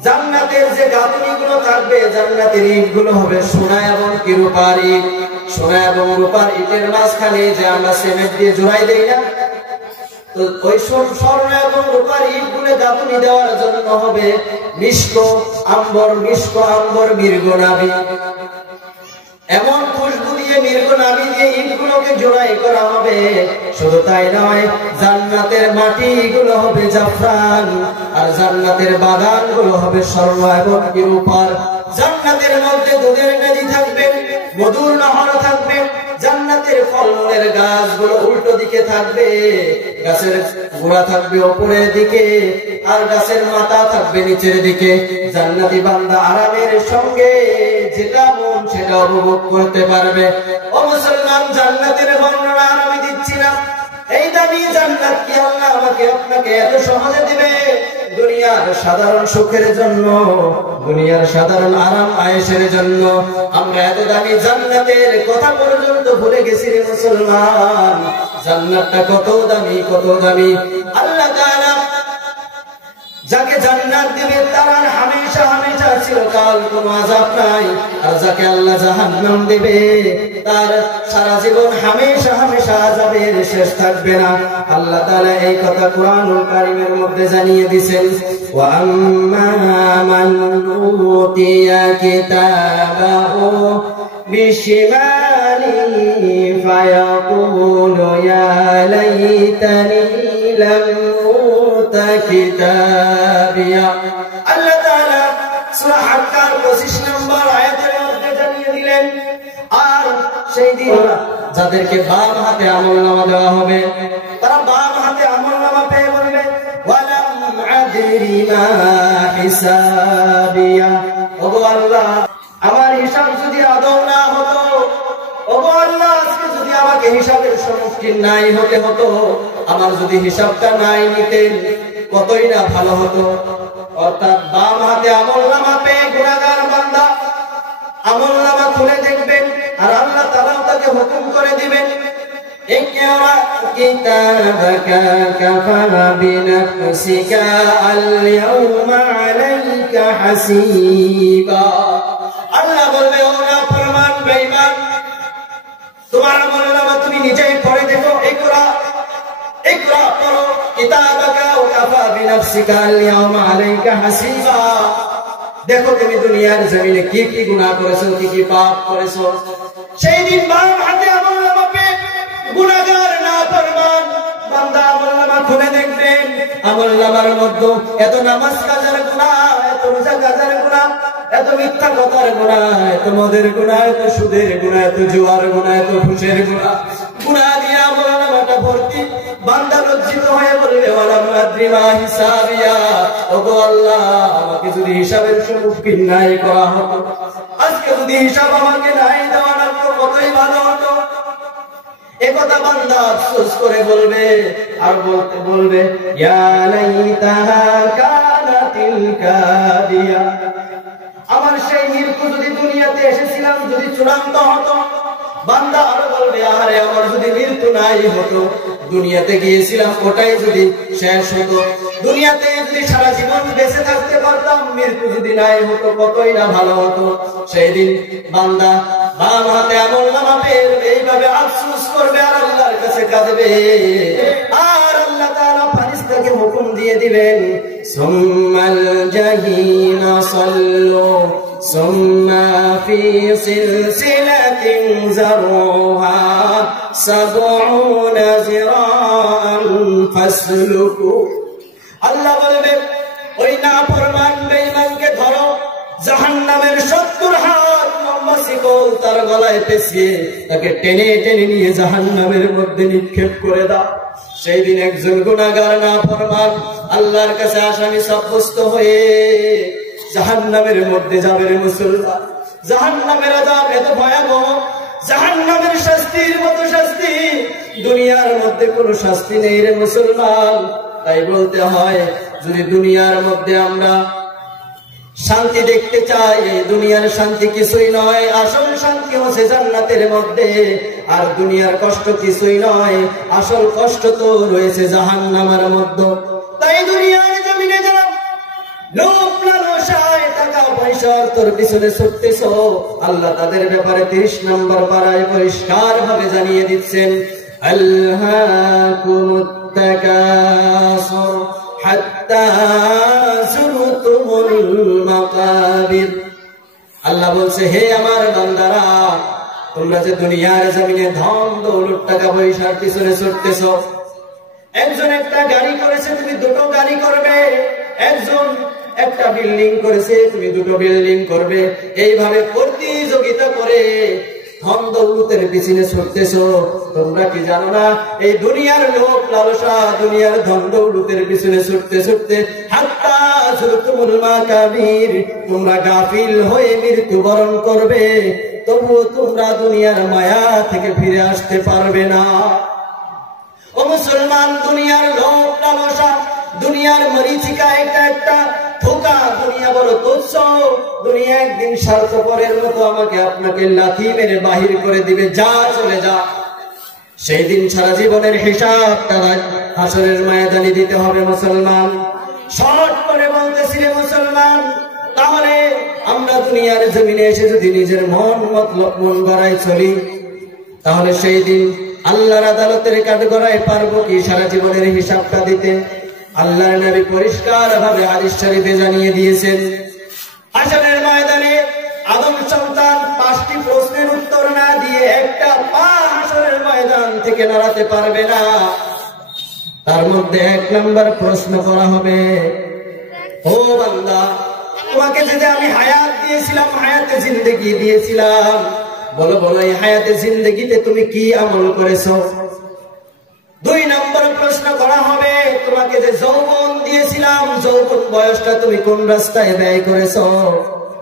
জান্নাতের যে গাঁথনিগুলো থাকবে, জান্নাতের ইটগুলো হবে সোনা এবং কি রূপার ইট। সোনা এবং রূপার ইটের মাঝখানে যে আমরা সিমেন্ট দিয়ে জোড়াই দেই না, তো ওই স্বর্ণ এবং রূপার ইটগুলো গাঁথনি দেওয়ার জন্য হবে মিষ্ক আম্বর, মৃগনাভি, এমন খুশবু দিয়ে মৃগনাভি দিয়ে ইটগুলোকে জোড়াই করা হবে। শুধু তাই নয়, জান্নাতের মাটিগুলো হবে জাফরান, আর জান্নাতের বাগানগুলো হবে স্বর্ণ এবং কি রূপার। জান্নাতের মধ্যে দুধের নদী থাকবে, মধুর নহর থাকবে, জান্নাতের ফলমূলের গাছগুলো উল্টো দিকে থাকবে, গাছের গোড়া থাকবে উপরের দিকে আর গাছের মাথা থাকবে নিচের দিকে। জান্নাতি বান্দা আরামের সঙ্গে যেটা মন সেটা উপভোগ করতে পারবে। ও মুসলমান, জান্নাতের বর্ণনা আমি দিচ্ছি না, এই দামি জান্নাত কি আল্লাহ আমাকে আপনাকে এত সহজে দিবে? দুনিয়ার সাধারণ সুখের জন্য, দুনিয়ার সাধারণ আরাম আয়েশের জন্য আমরা এত দামি জান্নাতের কথা পর্যন্ত ভুলে গেছি রে মুসলমান। জান্নাতটা কত দামি, কত দামি। আল্লাহ তাআলা যাকে জান্নাত দিবে তার আর হামেশা হামেশা চিরকাল কোনো আযাব নাই, আর যাকে আল্লাহ জাহান্নাম দিবে তার সারা জীবন হামেশা হামেশা আযাবের শেষ থাকবে না। আল্লাহ তাআলা এই কথা কুরআনুল কারীমের মধ্যে জানিয়ে দিয়েছেন, ওয়া আম্মা মান উতিয়া কিতাবাহু বিশিমালিহি ফায়াকুলু ইয়া লাইতানি লাম উতা কিতাবিয়া। আল্লাহ তাআলা সূরা হাক্কার 25 নম্বর আয়াতের মধ্যে জানিয়ে দিলেন, আর সেই দিন যাদেরকে বাম হাতে আমলনামা দেওয়া হবে, তারা বাম হাতে আমলনামা পেয়ে বলবে, ওয়ালাম আদরি মা হিসাবিয়া। ওগো আল্লাহ, আমার হিসাব যদি আদৌ না হতো, ওগো আল্লাহ, আজকে যদি আমাকে হিসাবের সম্মুখীন নাই হতে হতো, আমার যদি হিসাবটা নাই নিতেন, কতই না ভালো হতো। অর্থাৎ বাম হাতে আমলনামা পেয়ে গুনাহগার বান্দা আমলনামা খুলে দেখবেন, আর আল্লাহ তাআলা তাকে হুকুম করে দিবেন, ইকরা কিতাবাকা কাফা বিনাফসিকা আল-ইয়াওমা আলাইকা হাসিবা। আল্লাহ বলবে, ও নাফরমান বেঈমান, তোমার আমলনামা তুমি নিজেই পড়ে দেখো। ইকরা, ইকরা পড়ো, কিতাবাকা কাফা বিনাফসিকা আল-ইয়াওমা আলাইকা হাসিবা। দেখো তুমি দুনিয়ার জমিনে কি কি গুনাহ করেছো, কি কি পাপ করেছো। সেই দিন বাম হাতে আমলনামা পেয়ে গুনাহগার নাফরমান বান্দা আমলনামা খুলে দেখবেন, আমলনামার মধ্যে এত নামাজ কাজার গুনাহ, এত রোজা কাজার গুনাহ, এত মিথ্যা কথার গুনাহ, এত মদের গুনাহ, এত সুদের গুনাহ, এত জুয়ার গুনাহ, এত ঘুষের গুনাহ, গুনাহ দিয়ে আমলনামাটা ভর্তি। বান্দা লজ্জিত হয়ে বলবে ওয়ালা মাদ্রি মা হিসাবিয়া, ওগো আল্লাহ আমাকে যদি হিসাবের সম্মুখীন নাই করা হতো, আজকে যদি হিসাব আমাকে নাই দেওয়া লাগতো কতই ভালো হতো। একথা বান্দা আফসোস করে বলবে, আর বলবে ইয়া লাইতাহা কানাতিল কাদিয়া, আমার সেই মৃত্যু যদি দুনিয়াতে এসেছিলাম যদি চূড়ান্ত হতো। বান্দা আরো বলবে আরে আমার যদি মৃত্যু নাই হতো, দুনিয়াতে গিয়েছিলাম ওটাই যদি শেষ হতো, দুনিয়াতে যদি সারা জীবন বেঁচে থাকতে পারতাম, মৃত্যু যদি নাই হতো কতই না ভালো হতো। সেই দিন বান্দা বাম হাতে আমলনামা পেয়ে এইভাবে আফসোস করবে আর আল্লাহর কাছে কাঁদবে। আর আল্লাহ তাআলা ফেরেশতাকে হুকুম দিয়ে দিবেন সুম্মাল জাহিমা সাল্লু সুম্মা ফি সিলসিলাতিন যারুহা সাবউনা যিরাআন ফাসলুকু। আল্লাহ বলবে ওই নাফরমান বেঈমানকে ধরো, জাহান্নামের 70 হাত লম্বা শিকল তার গলায় পেঁচিয়ে তাকে টেনে টেনে নিয়ে জাহান্নামের মধ্যে নিক্ষেপ করে দাও। সেই দিন একজন গুনাহগার নাফরমান আল্লাহর কাছে আসামি সাব্যস্ত হয়ে জাহান্নামের মধ্যে যাবে। রে মুসলমান, জাহান্নামের আযাব এত ভয়াবহ, জাহান্নামের শাস্তির মতো শাস্তি দুনিয়ার মধ্যে কোনো শাস্তি নেই রে মুসলমান। তাই বলতে হয় যদি দুনিয়ার মধ্যে আমরা শান্তি দেখতে চাই, এই দুনিয়ার শান্তি কিছুই নয়, আসল শান্তি হচ্ছে জান্নাতের মধ্যে। আর দুনিয়ার কষ্ট কিছুই নয়, আসল কষ্ট তো রয়েছে জাহান্নামের মধ্যে। তাই দুনিয়ার জমিনে যারা লোভ লালসায় টাকা পয়সা অর্থের পিছনে ছুটতেছো, আল্লাহ তাদের ব্যাপারে 30 নম্বর পারায় পরিষ্কার ভাবে জানিয়ে দিচ্ছেন আলহাকুমুত তাকাসুর হাত্তা যুরতুমুল মাকাবির। আল্লাহ বলছে হে আমার বান্দারা, তোমরা যে দুনিয়ার জমিনে ধন দৌলত টাকা পয়সার পিছনে ছুটতেছো, একজন একটা গাড়ি করেছে তুমি দুটো গাড়ি করবে, একজন একটা বিল্ডিং করেছে তুমি দুটো বিল্ডিং করবে, এইভাবে প্রতিযোগিতা করে ধন দৌলতের পিছনে ছুটতেছো। তোমরা কি জানো না এই দুনিয়ার লোভ লালসা, দুনিয়ার ধন দৌলতের পিছনে ছুটতে ছুটতে হাত্তা যুরতুমুল মাকাবির, তোমরা গাফিল হয়ে মৃত্যুবরণ করবে, তবুও তোমরা দুনিয়ার মায়া থেকে ফিরে আসতে পারবে না। ও মুসলমান, দুনিয়ার লোভ লালসা, দুনিয়ার মরিচিকা একটা ধোঁকা, দুনিয়া বড় তুচ্ছ, দুনিয়া একদিন স্বার্থপরের মতো আমাকে আপনাকে লাথি মেরে বাহির করে দিবে, যা চলে যা। সেই দিন সারা জীবনের হিসাবটা হাসরের ময়দানে দিতে হবে মুসলমান। শর্ট করে বলতেছি রে মুসলমান, তাহলে আমরা দুনিয়ার জমিনে এসে যদি নিজের মন মতলব মন গড়ায় চলি, তাহলে সেই দিন আল্লাহর আদালতের কাঠগড়ায় পারবো কি সারা জীবনের হিসাবটা দিতে? আল্লাহর নবী পরিষ্কার ভাবে হাদিস শরীফে জানিয়ে দিয়েছেন, হাসরের ময়দানে আদম সন্তান 5টি প্রশ্নের উত্তর না দিয়ে একটা পা হাসরের ময়দান থেকে নাড়াতে পারবে না। তার মধ্যে 1 নম্বর প্রশ্ন করা হবে, ও বান্দা, তোমাকে যদি আমি হায়াত দিয়েছিলাম, হায়াতে জিন্দেগি দিয়েছিলাম, বলো বলো এই হায়াতে জিন্দেগিতে তুমি কি আমল করেছো? 2 নম্বর প্রশ্ন করা হবে, তোমাকে যে যৌবন দিয়েছিলাম, যৌবন বয়সটা তুমি কোন রাস্তায় ব্যয় করেছো?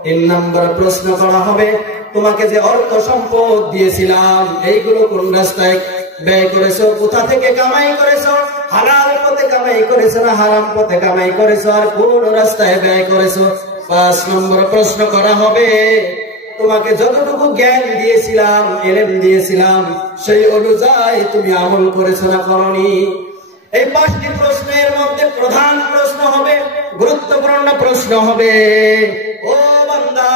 3 নম্বর প্রশ্ন করা হবে, তোমাকে যে অর্থ সম্পদ দিয়েছিলাম, এইগুলো কোন রাস্তায় ব্যয় করেছো? কোথা থেকে কামাই করেছো? হালাল পথে কামাই করেছো না হারাম পথে কামাই করেছো? আর কোন রাস্তায় ব্যয় করেছো? 5 নম্বর প্রশ্ন করা হবে, তোমাকে যতটুকু জ্ঞান দিয়েছিলাম, ইলম দিয়েছিলাম, সেই অনুযায়ী তুমি আমল করেছো না করনি? এই 5টি প্রশ্নের মধ্যে প্রধান প্রশ্ন হবে, গুরুত্বপূর্ণ প্রশ্ন হবে, ও বান্দা,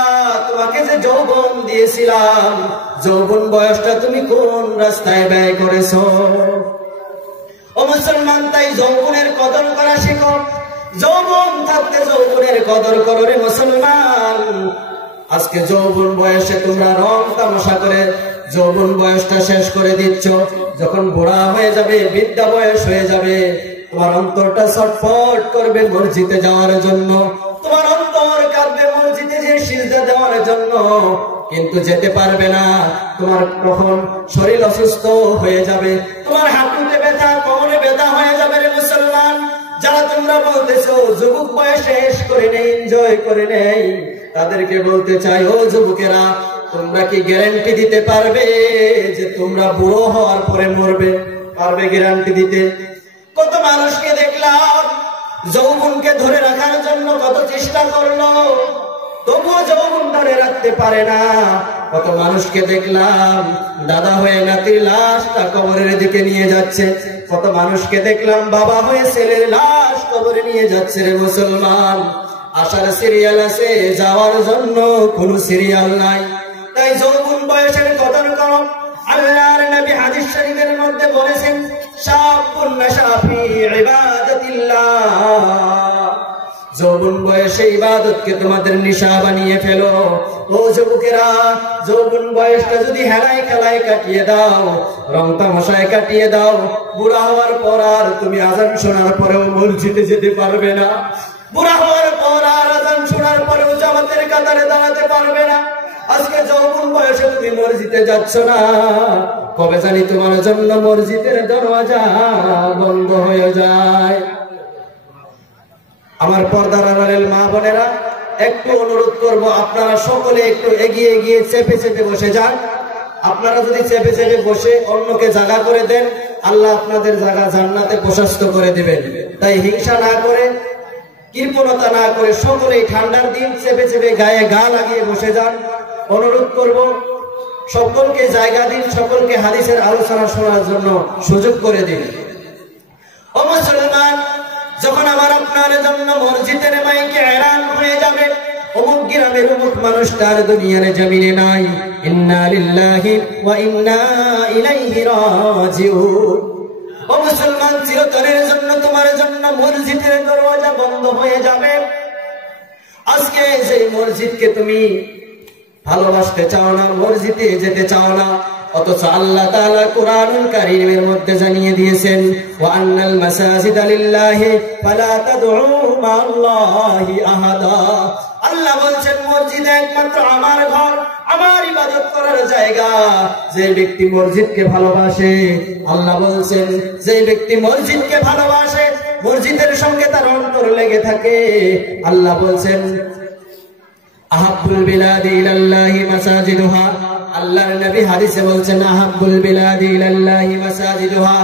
তোমাকে যে যৌবন দিয়েছিলাম, যৌবন বয়সটা তুমি কোন রাস্তায় ব্যয় করেছো? ও মুসলমান, তাই যৌবনের কদর করা শেখো। যৌবন থাকতে যৌবনের কদর করো রে মুসলমান। আজকে যৌবন বয়সে তোমরা রং তামাশা করে যৌবন বয়সটা শেষ করে দিচ্ছ। যখন বুড়া হয়ে যাবে, বৃদ্ধা বয়স হয়ে যাবে, তোমার অন্তরটা ছটফট করবে মসজিদে যাওয়ার জন্য, তোমার অন্তর কাঁদবে মসজিদে যে সিজদা দেওয়ার জন্য, কিন্তু যেতে পারবে না। তোমার কখন শরীর অসুস্থ হয়ে যাবে, তোমার হাঁটুতে ব্যথা, কোমরে ব্যথা হয়ে যাবে। রে মুসলমান, যারা তোমরা বলতেছো যুবক বয়স শেষ করে নেই, এনজয় করে নেই, তাদেরকে বলতে চাই, ও যুবকেরা, তোমরা কি গ্যারান্টি দিতে পারবে যে তোমরা বুড়ো হওয়ার পরে মরবে? পারবে গ্যারান্টি দিতে? কত মানুষকে দেখলাম যৌবনকে ধরে রাখার জন্য কত চেষ্টা করলো, তবুও যৌবন ধরে রাখতে পারে না। কত মানুষকে দেখলাম দাদা হয়ে নাতির লাশটা কবরের দিকে নিয়ে যাচ্ছে, কত মানুষকে দেখলাম বাবা হয়ে ছেলের লাশ কবরে নিয়ে যাচ্ছে। রে মুসলমান, আসার সিরিয়াল আছে, যাওয়ার জন্য কোন সিরিয়াল নাই। তাই যৌবন বয়সের কদর করো। আল্লাহর নবী হাদিস শরীফের মধ্যে বলেছেন, শাবুন নাশা ফি ইবাদাতিল্লাহ, যৌবন বয়সে ইবাদতকে তোমাদের নেশা বানিয়ে ফেলো। ও যুবকেরা, যৌবন বয়সটা যদি হেলায় খেলায় কাটিয়ে দাও, রং তামাশায় কাটিয়ে দাও, বুড়া হওয়ার পর আর তুমি আযান শোনার পরেও মসজিদে যেতে পারবে না। বুড়া হওয়ার পর আর আযান শোনার পরেও জামাতের কাতারে দাঁড়াতে পারবে না। আজকে যৌবন বয়সে তুমি মসজিদে যাচ্ছ না, কবে জানি তোমার জন্য মসজিদের দরওয়াজা বন্ধ হয়ে যায়। আমার পর্দার আড়ালের মা বোনেরা, একটু অনুরোধ করব, আপনারা সকলে একটু এগিয়ে গিয়ে চেপে চেপে বসে যান। আপনারা যদি চেপে চেপে বসে অন্যকে জায়গা করে দেন, আল্লাহ আপনাদের জায়গা জান্নাতে প্রশস্ত করে দিবেন। তাই হিংসা না করে, কৃপণতা না করে, সকলেই ঠান্ডার দিন চেপে চেপে গায়ে গা লাগিয়ে বসে যান। অনুরোধ করব, সকলকে জায়গা দিন, সকলকে হাদিসের আলোচনা শোনার জন্য সুযোগ করে দিন। ও মুসলমান, যখন আমার আপনার জন্য মসজিদের মাইকে এলান হয়ে যাবে, অমুক গ্রামের অমুক মানুষটার দুনিয়ার জমিনে নাই, ইন্না লিল্লাহি ওয়া ইন্না ইলাইহি রাজিউন। ও মুসলমান, চিরতরের জন্য তোমার জন্য মসজিদের দরওয়াজা বন্ধ হয়ে যাবে। আজকে যে মসজিদকে তুমি ভালোবাসতে চাও না, মসজিদে যেতে চাও না, অথচ আল্লাহ তাআলা কুরআনুল কারীমের মধ্যে জানিয়ে দিয়েছেন, ওয়া আন্নাল মাসাজিদা লিল্লাহি ফালা তাদউ মাআল্লাহি আহাদা। আল্লাহ বলছেন মসজিদ একমাত্র আমার ঘর, আমার ইবাদত করার জায়গা। যে ব্যক্তি মসজিদকে ভালোবাসে, আল্লাহ বলছেন যে ব্যক্তি মসজিদকে ভালোবাসে, মসজিদের সঙ্গে তার অন্তর লেগে থাকে, আল্লাহ বলছেন আহাব্বুল বিলাদি ইলাল্লাহি মাসাজিদুহা। আল্লাহর নবী হাদিসে বলছেন আহাব্বুল বিলাদি ইলাল্লাহি মাসাজিদুহা।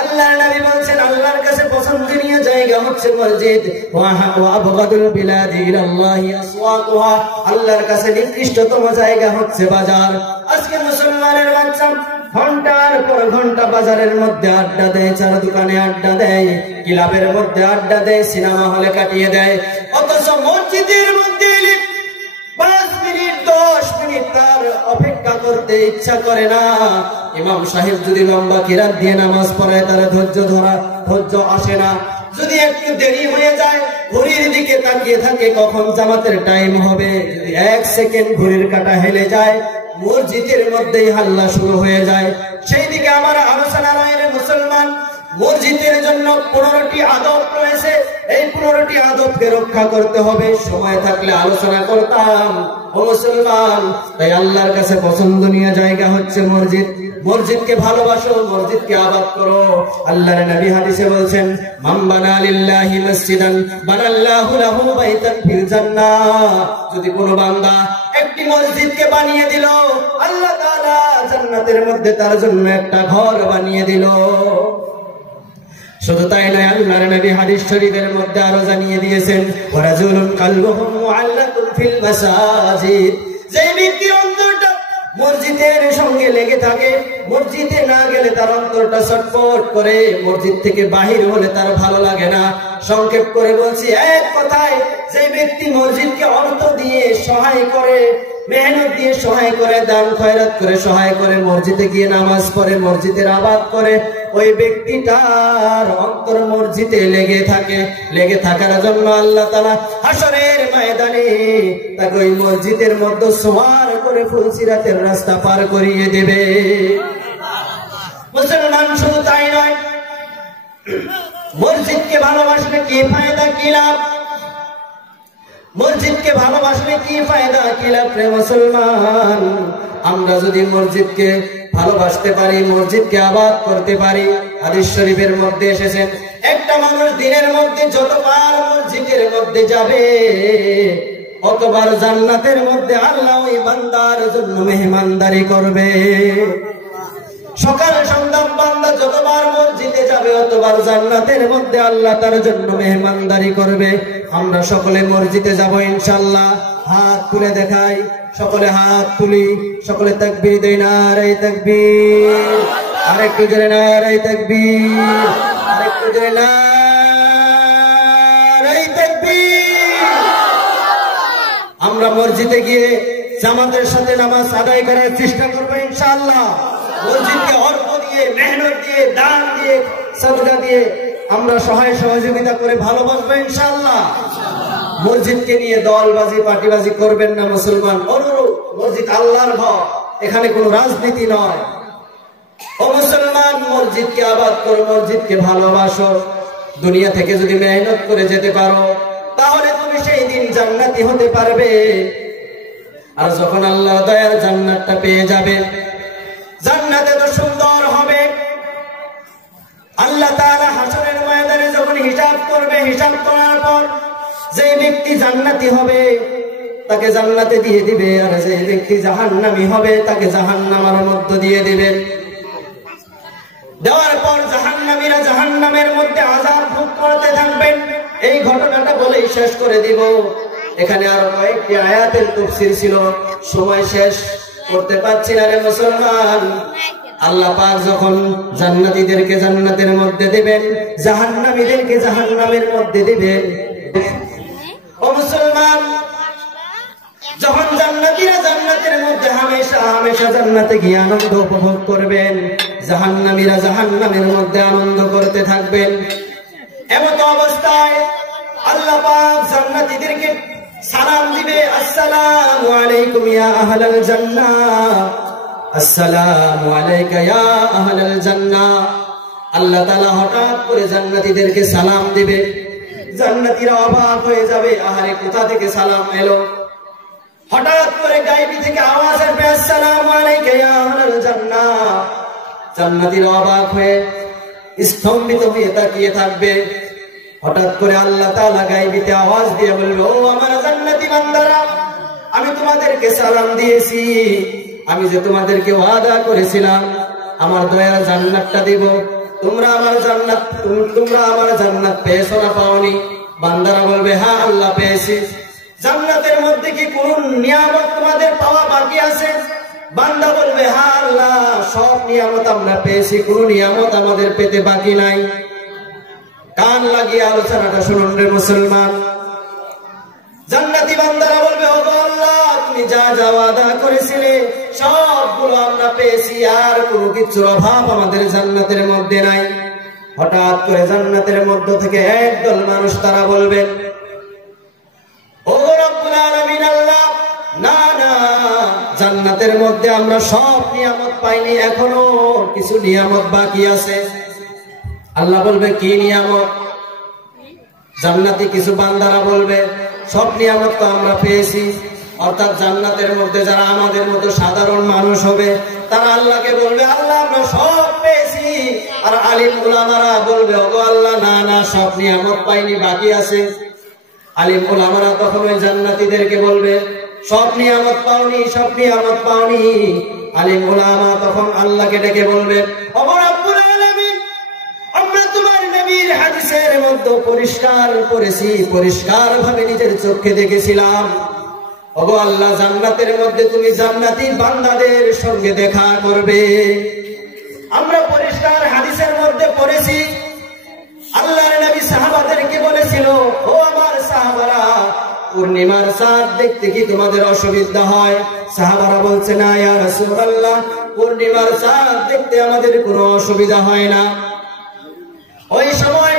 আল্লাহর নবী বলছেন আল্লাহর কাছে পছন্দনীয় জায়গা হচ্ছে মসজিদ। ওয়া আবগাদুল বিলাদি ইলাল্লাহি আসওয়াকুহা। আল্লাহর কাছে নিকৃষ্টতম জায়গা হচ্ছে বাজার। আজকে মুসলমানের বাচ্চা ঘন্টার পর ঘন্টা বাজারের মধ্যে আড্ডা দেয়, চার দোকানে আড্ডা দেয়, ক্লাবের মধ্যে আড্ডা দেয়, সিনেমা হলে কাটিয়ে দেয়, অথচ মসজিদের মধ্যে 5 মিনিট 10 মিনিট তার অপেক্ষা করতে ইচ্ছা করে না। ইমাম সাহেব যদি লম্বা কিরাত দিয়ে নামাজ পড়ায়, তার ধৈর্য আসে না। যদি একটু দেরি হয়ে যায়, ঘড়ির দিকে তাকিয়ে থাকে কখন জামাতের টাইম হবে। যদি 1 সেকেন্ড ঘড়ির কাঁটা হেলে যায়, মসজিদের মধ্যেই হাল্লা শুরু হয়ে যায়। সেই দিকে আমার আলোচনা নয়। রে মুসলমান, মসজিদের জন্য 15টি আদব রয়েছে, এই 15টি আদবকে রক্ষা করতে হবে। সময় থাকলে আলোচনা করতাম। ও মুসলমান, তাই আল্লাহর কাছে পছন্দনীয় জায়গা হচ্ছে মসজিদ। মসজিদকে ভালোবাসো, মসজিদকে আবাদ করো। আল্লাহর নবী হাদিসে বলছেন, মান বানা লিল্লাহি মসজিদান বানাল্লাহু লাহু বাইতান ফিল জান্নাহ। যদি কোনো বান্দা একটি মসজিদকে বানিয়ে দিল, আল্লাহ তাআলা জান্নাতের মধ্যে তার জন্য একটা ঘর বানিয়ে দিল। শুধু তাই নয়, আল্লাহর নবী হাদিস শরীফের মধ্যে আরো জানিয়ে দিয়েছেন, ওয়া রাজুলুন কালবুহু মুআল্লাকুন ফিল মাসাজিদ। যে ব্যক্তির অন্তরটা মসজিদের সঙ্গে লেগে থাকে, মসজিদে না গেলে তার অন্তরটা ছটফট করে, মসজিদ থেকে বাহির হলে তার ভালো লাগে না। সংক্ষেপ করে বলছি, এক কথায় যে ব্যক্তি মসজিদকে অর্থ দিয়ে সহায় করে, মেহনত দিয়ে সহায় করে, দান খয়রাত করে সহায় করে, মসজিদে গিয়ে নামাজ পড়ে, মসজিদের আবাদ করে, ওই ব্যক্তিটার অন্তর মসজিদে লেগে থাকে। লেগে থাকার জন্য আল্লাহ তাআলা হাসরের ময়দানে তাকে ওই মসজিদের মধ্যে সওয়ার করে ফুলসিরাতের রাস্তা পার করিয়ে দেবে। মুসলমান, শুধু তাই নয়, মসজিদকে ভালোবাসলে কি ফায়দা কি লাভ? মসজিদকে ভালোবাসলে কি ফায়দা কি লাভ রে মুসলমান? আমরা যদি মসজিদকে ভালোবাসতে পারি, মসজিদকে আবাদ করতে পারি, হাদিস শরীফের মধ্যে এসেছেন একটা মানুষ দিনের মধ্যে যতবার মসজিদের মধ্যে যাবে অতবার জান্নাতের মধ্যে আল্লাহ ওই বান্দার জন্য মেহমানদারি করবে। সকাল সন্ধ্যা বান্দা যতবার মসজিদে যাবে অতবার জান্নাতের মধ্যে আল্লাহ তার জন্য মেহমানদারি করবে। আমরা সকলে মসজিদে যাব ইনশাআল্লাহ। হাত তুলে দেখাই, সকলে হাত তুলি, সকলে তাকবীর দেই, নারে তাকবীর, আরেকটু জোরে নারে তাকবীর, আরেকটু জোরে নারে তাকবীর। আমরা মসজিদে গিয়ে জামাতের সাথে নামাজ আদায় করার চেষ্টা করবো ইনশাআল্লাহ। মসজিদকে অর্থ দিয়ে, মেহনত দিয়ে, দান দিয়ে, সাদকা দিয়ে আমরা সহায় সহযোগিতা করে ভালোবাসবো ইনশাআল্লাহ। মসজিদকে নিয়ে দলবাজি পার্টিবাজি করবেন না মুসলমান। অনুরূপ মসজিদ আল্লাহর ঘর, এখানে কোনো রাজনীতি নয়। ও মুসলমান, মসজিদকে আবাদ করো, মসজিদকে ভালোবাসো। দুনিয়া থেকে যদি মেহনত করে যেতে পারো তাহলে তুমি সেই দিন জান্নাতি হতে পারবে। আর যখন আল্লাহ দয়ার জান্নাতটা পেয়ে যাবে, জান্নাতে তো সুন্দর হবে। আল্লাহ তাআলা হাসরের ময়দানে যখন হিসাব করবে, হিসাব করার পর যে ব্যক্তি জান্নাতি হবে তাকে জান্নাতে দিয়ে দিবে, আর যে ব্যক্তি জাহান্নামী হবে তাকে জাহান্নামের মধ্যে দিয়ে দিবেন। দেওয়ার পর জাহান্নামীরা জাহান্নামের মধ্যে আযাব ভোগ করতে থাকবেন। এই ঘটনাটা বলেই শেষ করে দিব। এখানে আরো কয়েকটি আয়াতের তাফসীর ছিল, সময় শেষ করতে পারছি না রে মুসলমান। আল্লাহ পাক যখন জান্নাতীদেরকে জান্নাতের মধ্যে দিবেন, জাহান্নামীদেরকে জাহান্নামের মধ্যে দিবেন। ও মুসলমান, যখন জান্নাতীরা জান্নাতের মধ্যে হামেশা হামেশা জান্নাতে গিয়ে আনন্দ উপভোগ করবেন, জাহান্নামীরা জাহান্নামের মধ্যে আনন্দ করতে থাকবেন। এমত অবস্থায় আল্লাহ পাক জান্নাতীদেরকে সালাম দিবে, আসসালামু আলাইকুম ইয়া আহলাল জান্নাহ, আসসালামু আলাইকা ইয়া আহলাল জান্নাহ। আল্লাহ তাআলা হঠাৎ করে জান্নাতীদেরকে সালাম দিবে। জান্নাতীরা অবাক হয়ে যাবে, আহারে কোথা থেকে সালাম এলো? হঠাৎ করে গায়েবী থেকে আওয়াজ আসবে, আসসালামু আলাইকা ইয়া আহলাল জান্নাহ। জান্নাতীরা অবাক হয়ে স্তম্ভিত হয়ে তাকিয়ে থাকবে। হঠাৎ করে আল্লাহ তাআলা গায়েবীতে আওয়াজ দিয়ে বলবে, ও আমার জান্নাতি বান্দারা, আমি তোমাদেরকে সালাম দিয়েছি। আমি যে তোমাদেরকে ওয়াদা করেছিলাম আমার দয়ার জান্নাতটা দিব, তোমরা আমার জান্নাত পেয়েছো না পাওনি? বান্দারা বলবে, হ্যাঁ আল্লাহ পেয়েছি। জান্নাতের মধ্যে কি কোন নিয়ামত তোমাদের পাওয়া বাকি আছে? বান্দা বলবে, হ্যাঁ আল্লাহ, সব নিয়ামত আমরা পেয়েছি, কোন নিয়ামত আমাদের পেতে বাকি নাই। কান লাগিয়ে আলোচনাটা শুনুন রে মুসলমান। জান্নাতি বান্দারা বলবে, ও আল্লাহ, তুমি যা যা ওয়াদা করেছিলে সবগুলো আমরা পেয়েছি, আর কোনো কিছুর অভাব আমাদের জান্নাতের মধ্যে নাই। হঠাৎ করে জান্নাতের মধ্য থেকে একদল মানুষ তারা বলবেন, ও রব্বুল আলামিন আল্লাহ, না না, জান্নাতের মধ্যে আমরা সব নিয়ামত পাইনি, এখনো কিছু নিয়ামত বাকি আছে। আল্লাহ বলবে, কি নিয়ামত? জান্নাতি কিছু বান্দারা বলবে, সব নিয়ামত তো আমরা পেয়েছি। অর্থাৎ জান্নাতের মধ্যে যারা আমাদের মতো সাধারণ মানুষ হবে তারা আল্লাহকে বলবে, আল্লাহ আমরা সব পেয়েছি। আর আলিম উলামারা বলবে, ওগো আল্লাহ, না না, সব নিয়ামত পাইনি, বাকি আছে। আলিম উলামারা তখন ওই জান্নাতীদেরকে বলবে, সব নিয়ামত পাওনি, সব নিয়ামত পাওনি। আলিম উলামা তখন আল্লাহকে ডেকে বলবে, ওগো রব্বুল আলামিন, আমরা তোমার নবীর হাদিসের মধ্যে পরিষ্কার করেছি, পরিষ্কার ভাবে নিজের চোখে দেখেছিলাম, ওগো আল্লাহ, জান্নাতের মধ্যে তুমি জান্নাতি বান্দাদের সঙ্গে দেখা করবে। আমরা পরিষ্কার হাদিসের মধ্যে পড়েছি, আল্লাহর নবী সাহাবাদেরকে বলেছিল, ও আমার সাহাবারা, পূর্ণিমার চাঁদ দেখতে কি তোমাদের অসুবিধা হয়? সাহাবারা বলছে, না ইয়া রাসূলুল্লাহ, পূর্ণিমার চাঁদ দেখতে আমাদের কোনো অসুবিধা হয় না। ওই সময়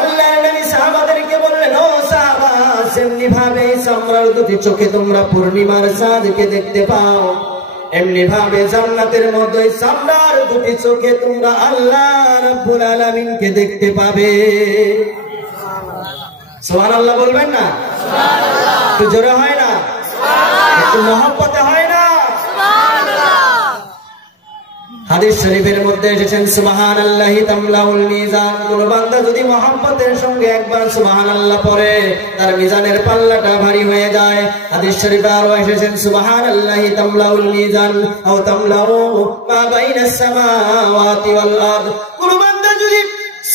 আল্লাহর নবী সাহাবাদেরকে বললেন, ও সাহাবা, যেমনি ভাবে চামড়ার দুটি চোখে তোমরা পূর্ণিমার চাঁদকে দেখতে পাও, এমনি ভাবে জান্নাতের মধ্যে চামড়ার দুটি চোখে তোমরা আল্লাহ রাব্বুল আলামিনকে দেখতে পাবে। সুবহানাল্লাহ বলবেন না? সুবহানাল্লাহ। একটু জোরে হয় না? সুবহানাল্লাহ। একটু মহব্বতে হয় না? সুবহানাল্লাহ। হাদিস শরীফের মধ্যে এসেছেন সুবহানাল্লাহি তামলাউল মিজান। কোন বান্দা যদি মহব্বতের সঙ্গে একবার সুবহানাল্লাহ পড়ে তার মিজানের পাল্লাটা ভারী হয়ে যায়। হাদিস শরীফে আরো এসেছেন সুবহানাল্লাহি তামলাউল মিজান আও তামলাউ মা বাইনাস সামাওয়াতি ওয়াল আরদ। কোন বান্দা যদি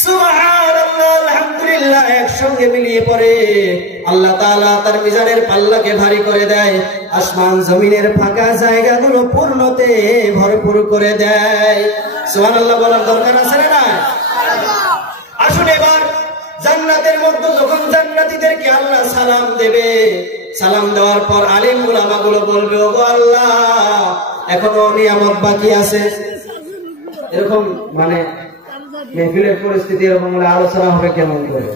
সুবহানাল্লাহ আলহামদুলিল্লাহ একসঙ্গে মিলিয়ে পড়ে আল্লাহ তাআলা তার মিজানের পাল্লাকে ভারী করে দেয়, আসমান জমিনের ফাঁকা জায়গাগুলো পূর্ণতে ভরপুর করে দেয়। সুবহানাল্লাহ বলার দরকার আছে না? আসুন এবার জান্নাতের মধ্যে যখন জান্নাতীদেরকে আল্লাহ সালাম দেবে, সালাম দেওয়ার পর আলিম উলামা গুলো বলবে ওগো আল্লাহ এখনো নিয়ামত বাকি আছে। এরকম মানে মেহফিলের পরিস্থিতি এরকম হলে আলোচনা হবে কেমন করে?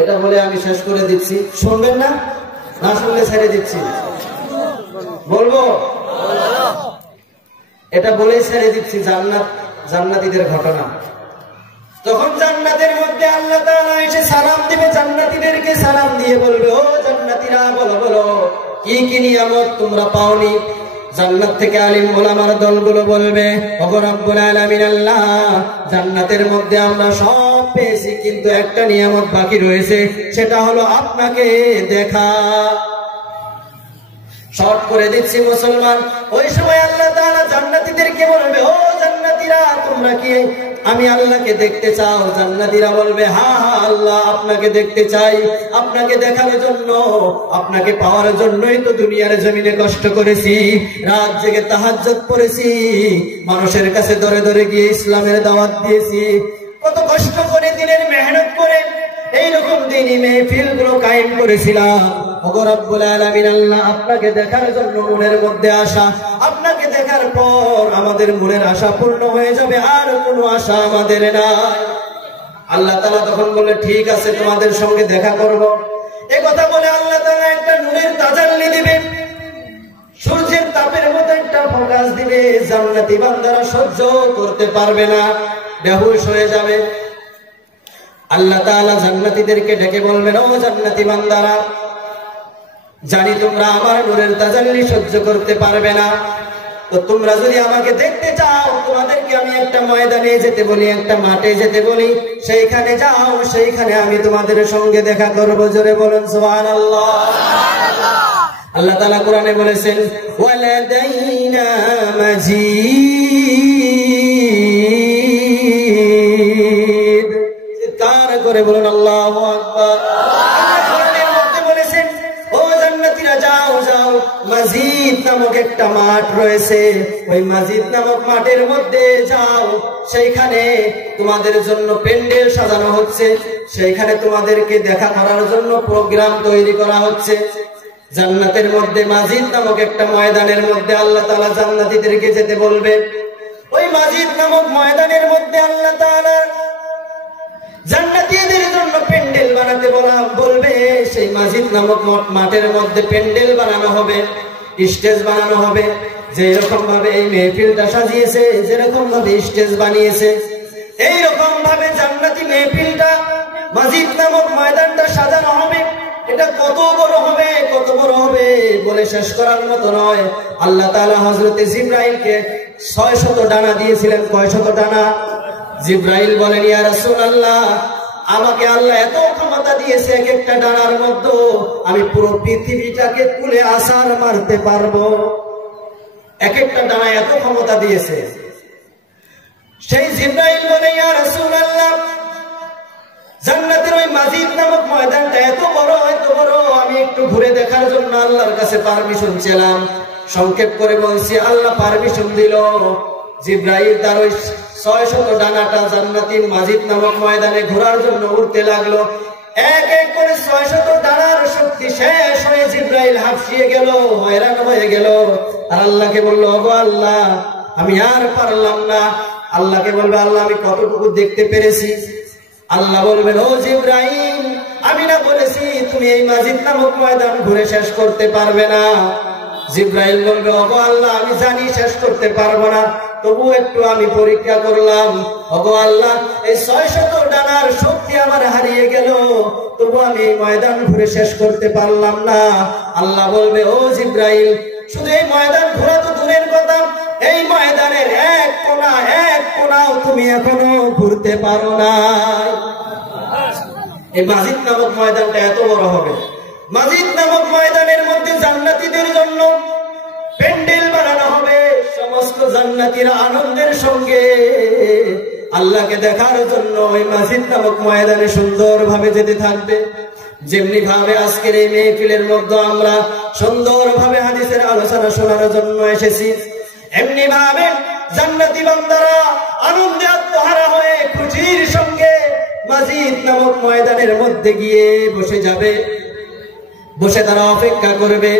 এটা বলে আমি শেষ করে দিচ্ছি, শুনবেন না? না শুনলে ছেড়ে দিচ্ছি। বলবো এটা বলেই ছেড়ে দিচ্ছি। জান্নাতীদের ঘটনা। তখন জান্নাতের মধ্যে আল্লাহ তাআলা এসে সালাম দিবে, জান্নাতীদেরকে সালাম দিয়ে বলবে ও জান্নাতীরা বলো বলো কি কি নিয়ামত তোমরা পাওনি? জান্নাত থেকে আলিম ওলামার দলগুলো বলবে ওগো রব্বুল আলামিন আল্লাহ জান্নাতের মধ্যে আমরা সব পেয়েছি, কিন্তু একটা নিয়ামত বাকি রয়েছে, সেটা হলো আপনাকে দেখা। শর্ট করে দিচ্ছি মুসলমান। ওই সময় আল্লাহ তাআলা জান্নাতীদেরকে বলবে ও জান্নাতীরা তোমরা কি আমি আল্লাহকে দেখতে চাও? জান্নাতীরা বলবে হ্যাঁ হ্যাঁ আল্লাহ আপনাকে দেখতে চাই। আপনাকে দেখার জন্য, আপনাকে পাওয়ার জন্যই তো দুনিয়ার জমিনে কষ্ট করেছি, রাত জেগে তাহাজ্জুদ পড়েছি, মানুষের কাছে দরে দরে গিয়ে ইসলামের দাওয়াত দিয়েছি, কত কষ্ট করে দিনের মেহনত করে এইরকম দিনই মেহফিল গুলো কায়েম করেছিলাম। ওগো রব্বুল আলামিন আল্লাহ আপনাকে দেখার জন্য মনের মধ্যে আশা, আপনাকে দেখার পর আমাদের মনের আশা পূর্ণ হয়ে যাবে, আর কোনো আশা আমাদের নাই। আল্লাহ তাআলা তখন বলে ঠিক আছে তোমাদের সঙ্গে দেখা করব। এই কথা বলে আল্লাহ তাআলা একটা নূরের তাজাল্লি দিবে, সূর্যের তাপের মতো একটা প্রকাশ দিবে, জান্নাতি বান্দারা সহ্য করতে পারবে না, বেহুশ হয়ে যাবে। আল্লাহ তাআলা জান্নাতীদেরকে ডেকে বলবেন ও জান্নাতি বান্দারা জানি তোমরা আমার নূরের তাজাল্লি সহ্য করতে পারবে না, তো তোমরা যদি আমাকে দেখতে চাও তোমাদেরকে আমি একটা ময়দানে যেতে বলি, একটা মাঠে যেতে বলি, সেইখানে যাও, সেইখানে আমি তোমাদের সঙ্গে দেখা করব। জোরে বলুন সুবহানাল্লাহ। আল্লাহ তাআলা কোরআনে বলেছেন ওয়ালাদাইনা মাজিদ, চিৎকার করে বলুন আল্লাহু আকবার। যাও যাও মসজিদ নামক একটা মাঠ রয়েছে, ওই মসজিদ নামক মাঠের মধ্যে যাও, সেইখানে তোমাদের জন্য প্যান্ডেল সাজানো হচ্ছে, সেইখানে তোমাদেরকে দেখা করার জন্য প্রোগ্রাম তৈরি করা হচ্ছে। জান্নাতের মধ্যে মসজিদ নামক একটা ময়দানের মধ্যে আল্লাহ তাআলা জান্নাতীদেরকে যেতে বলবে। ওই মসজিদ নামক ময়দানের মধ্যে আল্লাহ তাআলা জান্নাতীদের জন্য প্যান্ডেল বানাতে বলবে। সেই মসজিদ নামক মাঠের মধ্যে প্যান্ডেল বানানো হবে, স্টেজ বানানো হবে, যেরকম ভাবে এই মেহফিলটা সাজিয়েছে, যেরকম ভাবে স্টেজ বানিয়েছে, এইরকম ভাবে জান্নাতি মেহফিলটা মসজিদ নামক ময়দানটা সাজানো হবে। এটা কত বড় হবে, কত বড় হবে বলে শেষ করার মতো নয়। আল্লাহ তাআলা হযরতে জিবরাইলকে 600 ডানা দিয়েছিলেন। কয়শত ডানা? জিবরাইল বলেন ইয়া রাসূলুল্লাহ আমাকে আল্লাহ এত ক্ষমতা দিয়েছে, এক একটা ডানার মধ্যে আমি পুরো পৃথিবীটাকে তুলে আছাড় মারতে পারবো। এক একটা ডানা এত ক্ষমতা দিয়েছে। সেই জিবরাইল বলে ইয়া রাসূলুল্লাহ জান্নাতের ওই মসজিদ নামক ময়দানটা এত বড়, এত বড়, আমি একটু ঘুরে দেখার জন্য আল্লাহর কাছে পারমিশন চেলাম। সংক্ষেপ করে বলছি আল্লাহ পারমিশন দিল। জিবরাইল তার ওই 600 ডানাটা জান্নাতি মসজিদ নামক ময়দানে ঘোরার জন্য উড়তে লাগলো। এক এক করে 600 ডানার শক্তি শেষ হয়ে জিবরাইল হাঁফিয়ে গেল, হয়রান হয়ে গেল। আর আল্লাহকে বলল ওগো আল্লাহ আমি আর পারলাম না। আল্লাহকে বলবে আল্লাহ আমি কতটুকু দেখতে পেরেছি? আল্লাহ বলবেন ও জিবরাইল আমি না বলেছি তুমি এই মসজিদ নামক ময়দান ঘুরে শেষ করতে পারবে না? জিব্রাইল বলবে, ওগো আল্লাহ, আমি জানি শেষ করতে পারবো না, তবু একটু আমি পরীক্ষা করলাম। ওগো আল্লাহ, এই 600 ডানার শক্তি আমার হারিয়ে গেল, তবু আমি এই ময়দান ঘুরে শেষ করতে পারলাম না। আল্লাহ বলবে, ও জিব্রাইল, শুধু এই ময়দান ঘোরা তো দূরের কথা, এই ময়দানের এক কোনাও তুমি এখনো ঘুরতে পারো না। এই মাজিদ নামক ময়দানটা এত বড় হবে। মাজিদ নামক ময়দানের মধ্যে জান্নাতীদের জন্য প্যান্ডেল বানানো হবে। সমস্ত জান্নাতীরা আনন্দের সঙ্গে আল্লাহকে দেখার জন্য ওই মাজিদ নামক ময়দানে সুন্দরভাবে যেতে থাকবে। যেমনি ভাবে আজকের এই মেহফিলের মধ্যে আমরা সুন্দরভাবে হাদিসের আলোচনা শোনার জন্য এসেছি, এমনি ভাবে জান্নাতি বান্দারা আনন্দে আত্মহারা হয়ে খুশির সঙ্গে মাজিদ নামক ময়দানের মধ্যে গিয়ে বসে যাবে। বসে তারা অপেক্ষা করবে,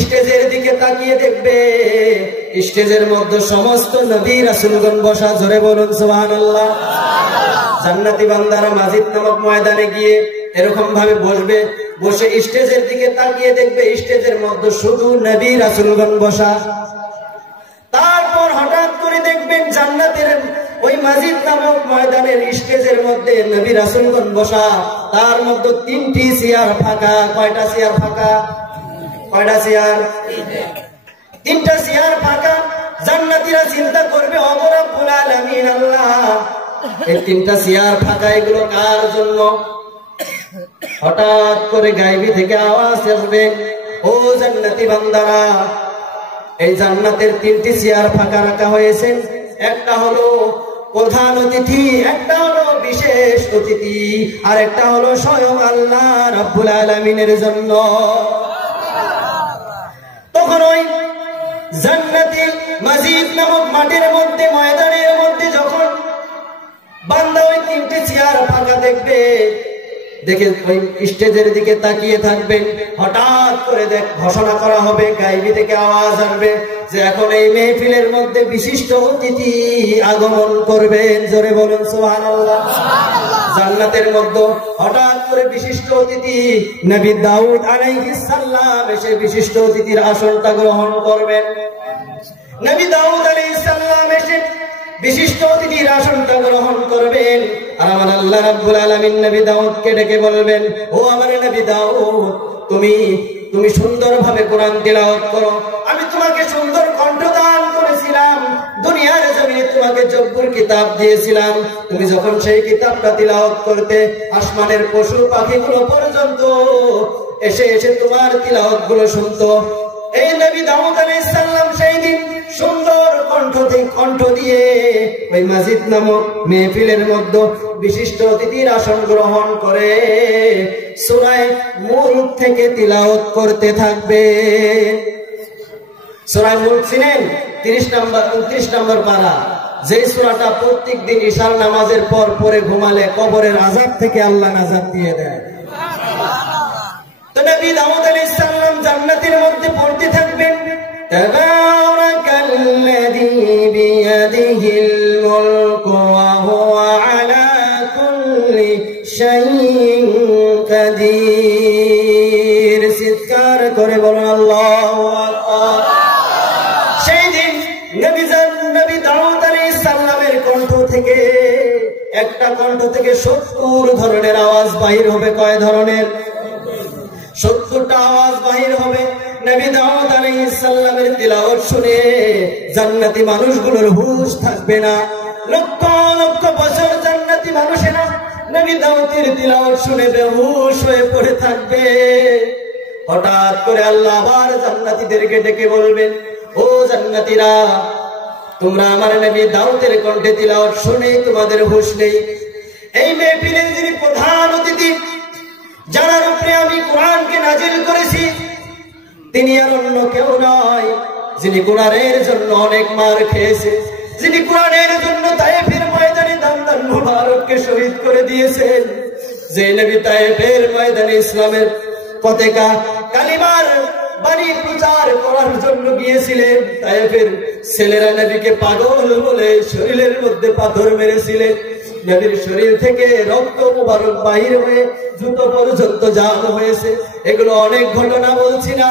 স্টেজের দিকে তাকিয়ে দেখবে স্টেজের মধ্যে সমস্ত নবী রাসূলগণ বসা। জোরে বলুন সুবহানাল্লাহ। জান্নাতি বান্দারা মাজিদ নামক ময়দানে গিয়ে এরকম ভাবে বসবে, বসে স্টেজের দিকে তাকিয়ে দেখবে স্টেজের মধ্যে শুধু নবী রাসূলগণ বসা। তারপর হঠাৎ করে দেখবেন জান্নাতের ওই মাজিদ নামক ময়দানের স্টেজের মধ্যে নবী রাসূলগণ বসা, তার মধ্যে 3টি চেয়ার ফাঁকা। কয়টা চেয়ার ফাঁকা? কয়টা চেয়ার? 3টা চেয়ার ফাঁকা। জান্নাতীরা চিন্তা করবে, ওগো রব্বুল আলামিন আল্লাহ, এই 3টা চেয়ার ফাঁকা, এগুলো কার জন্য? হঠাৎ করে গায়বী থেকে আওয়াজ আসবে, ও জান্নাতি বান্দারা, এই জান্নাতের 3টি চেয়ার ফাঁকা রাখা হয়েছে। একটা হলো প্রধান অতিথি, একটা হলো বিশেষ অতিথি, আর একটা হলো স্বয়ং আল্লাহ রাব্বুল আলামিনের জন্য। তখন ওই জান্নাতি মাজিদ নামক মাঠের মধ্যে, ময়দানের মধ্যে যখন বান্দা ওই 3টি চেয়ার ফাঁকা দেখবে, দেখে ওই স্টেজের দিকে তাকিয়ে থাকবেন। হঠাৎ করে ঘোষণা করা হবে, গায়বী থেকে আওয়াজ আসবে যে এখন এই মেহফিলের মধ্যে বিশিষ্ট অতিথি আগমন করবেন। জোরে বলুন সুবহানাল্লাহ। জান্নাতের মধ্যে হঠাৎ করে বিশিষ্ট অতিথি নবী দাউদ আলাইহিস সালাম এসে বিশিষ্ট অতিথির আসনটা গ্রহণ করবেন। নবী দাউদ আলাইহিস সালাম এসে বিশিষ্ট অতিথির আসনটা গ্রহণ করবেন। আর আমার আল্লাহ রাব্বুল আলামিন নবী দাউদকে ডেকে বলবেন, ও আমার নবী দাউদ, তুমি সুন্দরভাবে কোরআন তিলাওয়াত করো। আমি তোমাকে সুন্দর কণ্ঠ দান করেছিলাম, দুনিয়ার জমিনে তোমাকে জব্বুর কিতাব দিয়েছিলাম। তুমি যখন সেই কিতাবটা তিলাওয়াত করতে, আসমানের পশু পাখিগুলো পর্যন্ত এসে এসে তোমার তিলাওয়াত গুলো শুনতো। এই নবী দাউদ আলাইহিস সালাম সেই দিন সুন্দর কণ্ঠ দিয়ে ওই মাজিদ নামক মেহফিলের মধ্যে বিশিষ্ট অতিথির আসন গ্রহণ করে সূরা মুলক থেকে তিলাওয়াত করতে থাকবে। সূরা মুলক চিনেন? 29 নম্বর পারা, যে সূরাটা প্রত্যেক দিন ইশার নামাজের পর পরে ঘুমালে কবরের আযাব থেকে আল্লাহ নাজাত দিয়ে দেয়। তো নবী দাউদ আলাইহিস সালাম জান্নাতের মধ্যে পড়তে থাকবেন, তাবারাকাল্লাযী বিয়াদিহিল মুলকু ওয়া হুয়া আলা কুল্লি শাইইন কাদির। চিৎকার করে বলুন আল্লাহু আকবার। সেই দিন নবী দাউদ আলাইহিস সালামের কণ্ঠ থেকে, একটা কণ্ঠ থেকে 70 ধরনের আওয়াজ বাহির হবে। কয় ধরনের? 70টা আওয়াজ বাহির হবে। নবী দাউদ আলাইহিস সালামের তিলাওয়াত শুনে জান্নাতি মানুষগুলোর হুঁশ থাকবে না। লক্ষ লক্ষ বছর জান্নাতি মানুষেরা নবী দাউদের তিলাওয়াত শুনে বেহুশ হয়ে পড়ে থাকবে। হঠাৎ করে আল্লাহ আবার জান্নাতীদেরকে ডেকে বলবেন, ও জান্নাতীরা, তোমরা আমার নবী দাউদের কণ্ঠে তিলাওয়াত শুনে তোমাদের হুঁশ নেই। এই মেহফিলের যিনি প্রধান অতিথি, যার উপরে আমি কোরআনকে নাজিল করেছি, তিনি আর অন্য কেউ নয়, যিনি কোরআনের জন্য অনেক মার খেয়েছে, যিনি কোরআনের জন্য তায়েফের ময়দানে দান মুবারককে শহীদ করে দিয়েছেন, যে নবী তায়েফের ময়দানে ইসলামের পতাকা কালিমার বাণী প্রচার করার জন্য গিয়েছিলেন। তায়েফের ছেলেরা নবীকে পাগল বলে শরীরের মধ্যে পাথর মেরেছিলেন। নবীর শরীর থেকে রক্ত মুবারক বাহির হয়ে জুতো পর্যন্ত জাম হয়েছে। এগুলো অনেক ঘটনা বলছি না,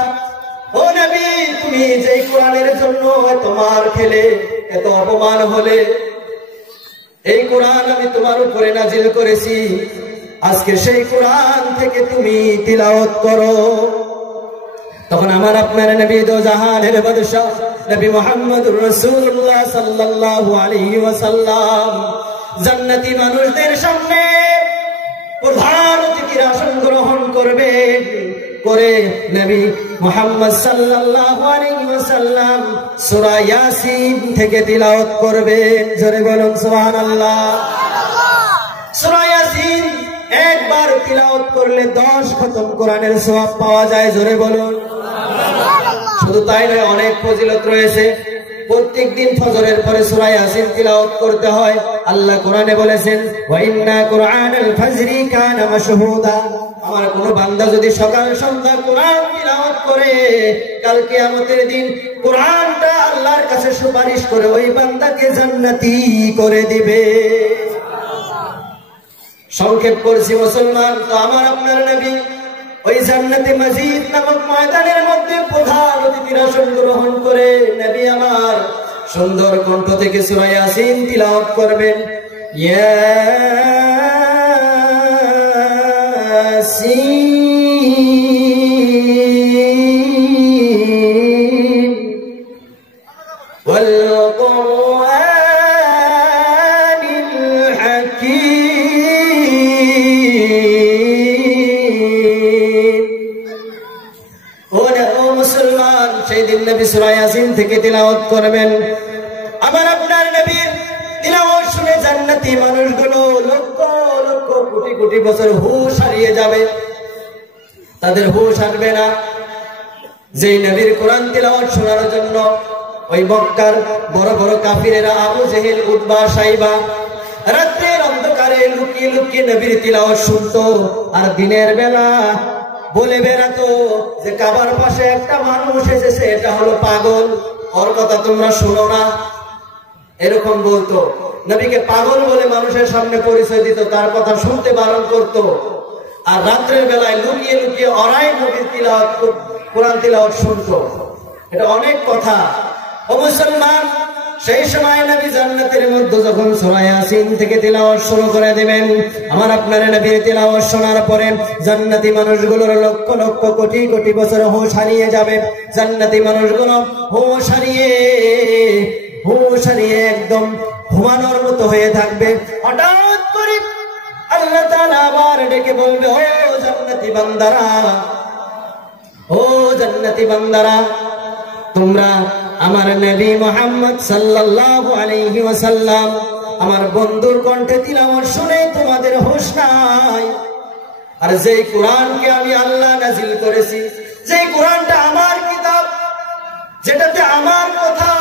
ও নবী, তুমি যে কোরআনের জন্য তোমার খেলে এত অপমান হলে, এই কোরআন আমি তোমার উপরে নাজিল করেছি, আজকে সেই কোরআন থেকে তুমি তিলাওয়াত করো। তখন আমার আপনার নবী দো জাহানের বাদশা নবী মুহাম্মদুর রাসূলুল্লাহ সাল্লাল্লাহু আলাইহি ওয়াসাল্লাম জান্নাতি মানুষদের সামনে প্রধান অতিথির আসন গ্রহণ করবেন, করে নবী মুহাম্মদ সাল্লাল্লাহু আলাইহি ওয়াসাল্লাম সূরা ইয়াসিন থেকে তিলাওয়াত করবেন। জোরে বলুন সুবহানাল্লাহ। সূরা ইয়াসিন একবার তিলাওয়াত করলে 10 খতম কোরআনের সওয়াব পাওয়া যায়। জোরে বলুন। শুধু তাই নয়, অনেক ফজিলত রয়েছে। প্রত্যেকদিন ফজরের পরে সূরা ইয়াসিন তিলাওয়াত করতে হয়। আল্লাহ কোরআনে বলেছেন, ওয়া ইন্না কুরআনাল ফাজরি কানা মাশহুদা। আমার কোন বান্দা যদি সকাল সন্ধ্যা কোরআন তিলাওয়াত করে, কাল কিয়ামতের দিন কোরআনটা আল্লাহর কাছে সুপারিশ করে ওই বান্দাকে জান্নাতি করে দিবে। সংক্ষেপ করছি মুসলমান, তো আমার আপনার নবী ওই জান্নাতে মসজিদ নামক ময়দানের মধ্যে প্রধান অতিথির আসন গ্রহণ করে নবী আমার সুন্দর কণ্ঠ থেকে সূরা ইয়াসিন তিলাওয়াত করবেন। ইয়াসিন ওয়াল কুরআনিল হাকীম। ও মুসলমান, সেই দিন নবী সূরা ইয়াসিন থেকে তিলাওয়াত করবেন। আমার আপনার নবীর তিলাওয়াত শুনে জান্নাতি মানুষগুলো লক্ষ লক্ষ কোটি কোটি বছর হুঁশ হারিয়ে যাবে, তাদের হুঁশ আসবে না। যেই নবীর কোরআন তিলাওয়াত শোনার জন্য ওই মক্কার বড় বড় কাফিরেরা আবু জেহেল, উতবা, সাইবা রাতের অন্ধকারে লুকিয়ে লুকিয়ে নবীর তিলাওয়াত শুনতো, আর দিনের বেলা বলে বেড়াতো যে কাবার পাশে একটা মানুষ এসেছে, এটা হলো পাগল, ওর কথা তোমরা শুনো না, এরকম বলতো। নবীকে পাগল বলে মানুষের সামনে পরিচয় দিত, তার কথা শুনতে বারণ করতো। আর রাত্রের বেলায় লুকিয়ে লুকিয়ে ওরাই নবীর তিলাওয়াত, কোরআন তিলাওয়াত শুনতো। এটা অনেক কথা। ও মুসলমান, সেই সময় নবী জান্নাতের মধ্যে যখন সূরা ইয়াসিন থেকে তিলাওয়াত শুরু করে দিবেন, আমার আপনার নবীর তিলাওয়াত শোনার পরে জান্নাতি মানুষগুলোর লক্ষ লক্ষ কোটি কোটি বছর হুঁশ হারিয়ে যাবে। জান্নাতি মানুষগুলো হুঁশ হারিয়ে একদম ঘুমানোর মতো হয়ে থাকবে। হঠাৎ করে আল্লাহ তাআলা আবার ডেকে বলবে, ও জান্নাতি বান্দারা, ও জান্নাতি বান্দারা, তোমরা আমার নবী মুহাম্মদ সাল্লাল্লাহু আলাইহি ওয়াসাল্লাম আমার বন্ধুর কণ্ঠে তিলাওয়াত শুনে তোমাদের হুঁশ নাই। আর যেই কোরআনকে আমি আল্লাহ নাজিল করেছি, যেই কোরআনটা আমার কিতাব, যেটাতে আমার কথা,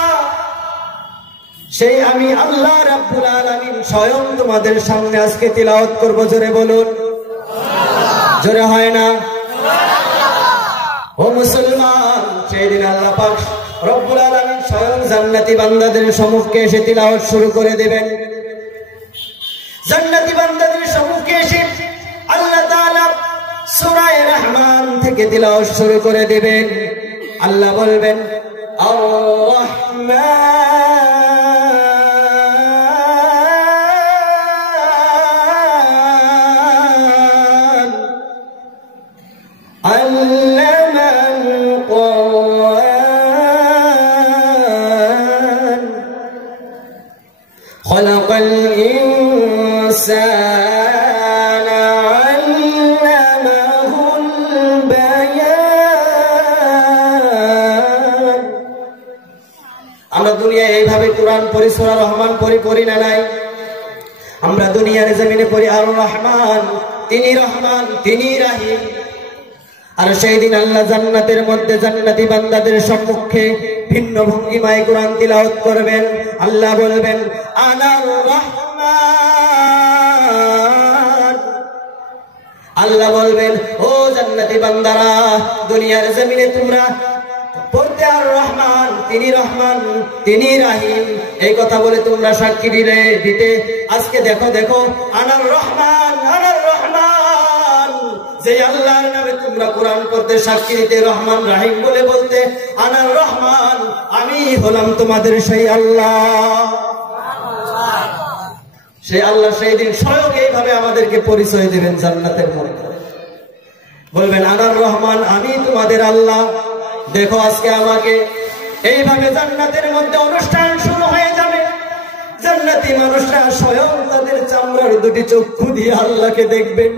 সেই আমি আল্লাহ রাব্বুল আলামিন স্বয়ং তোমাদের সামনে আজকে তিলাওয়াত করব। জোরে বলুন। জোরে হয় না? ও মুসলমান, সেই দিন আল্লাহ পাক রব্বুল আলামিন স্বয়ং জান্নাতি বান্দাদের সম্মুখে এসে তিলাওয়াত শুরু করে দেবেন। জান্নাতি বান্দাদের সম্মুখে এসে আল্লাহ তাআলা সূরা রহমান থেকে তিলাওয়াত শুরু করে দেবেন। আল্লাহ বলবেন, আর রহমান আল্লামাল কুরআন খালাকাল ইনসানা আল্লামাহুল বায়ান। আমরা দুনিয়ায় এইভাবে কোরআন পড়ি, সূরা রহমান পড়ি না নাই? আমরা দুনিয়ার জমিনে পড়ি আর রহমান, তিনি রহমান, তিনি রাহিম। আর সেই দিন আল্লাহ জান্নাতের মধ্যে জান্নাতি বান্দাদের সম্মুখে ভিন্ন ভঙ্গিমায় কোরআন তিলাওয়াত করবেন। আল্লাহ বলবেন, আনার রহমান। আল্লাহ বলবেন, ও জান্নাতি বান্দারা, দুনিয়ার জমিনে তোমরা পড়তে আর রহমান, তিনি রহমান, তিনি রাহিম, এই কথা বলে তোমরা সাক্ষী দিতে। আজকে দেখো আনার রহমান, আনার রহমান, যে আল্লাহর নামে তোমরা কোরআন পড়তে, সাক্ষী দিতে, রহমান রাহিম বলে বলতে, আনার রহমান, আমি হলাম তোমাদের সেই আল্লাহ। সেই আল্লাহ সেই দিন স্বয়ং এইভাবে আমাদেরকে পরিচয় দিবেন জান্নাতের মধ্যে, বলবেন আনার রহমান, আমি তোমাদের আল্লাহ। দেখো আজকে আমাকে এইভাবে জান্নাতের মধ্যে অনুষ্ঠান শুরু হয়ে যাবে। জান্নাতি মানুষরা স্বয়ং তাদের চামড়ার দুটি চক্ষু দিয়ে আল্লাহকে দেখবেন,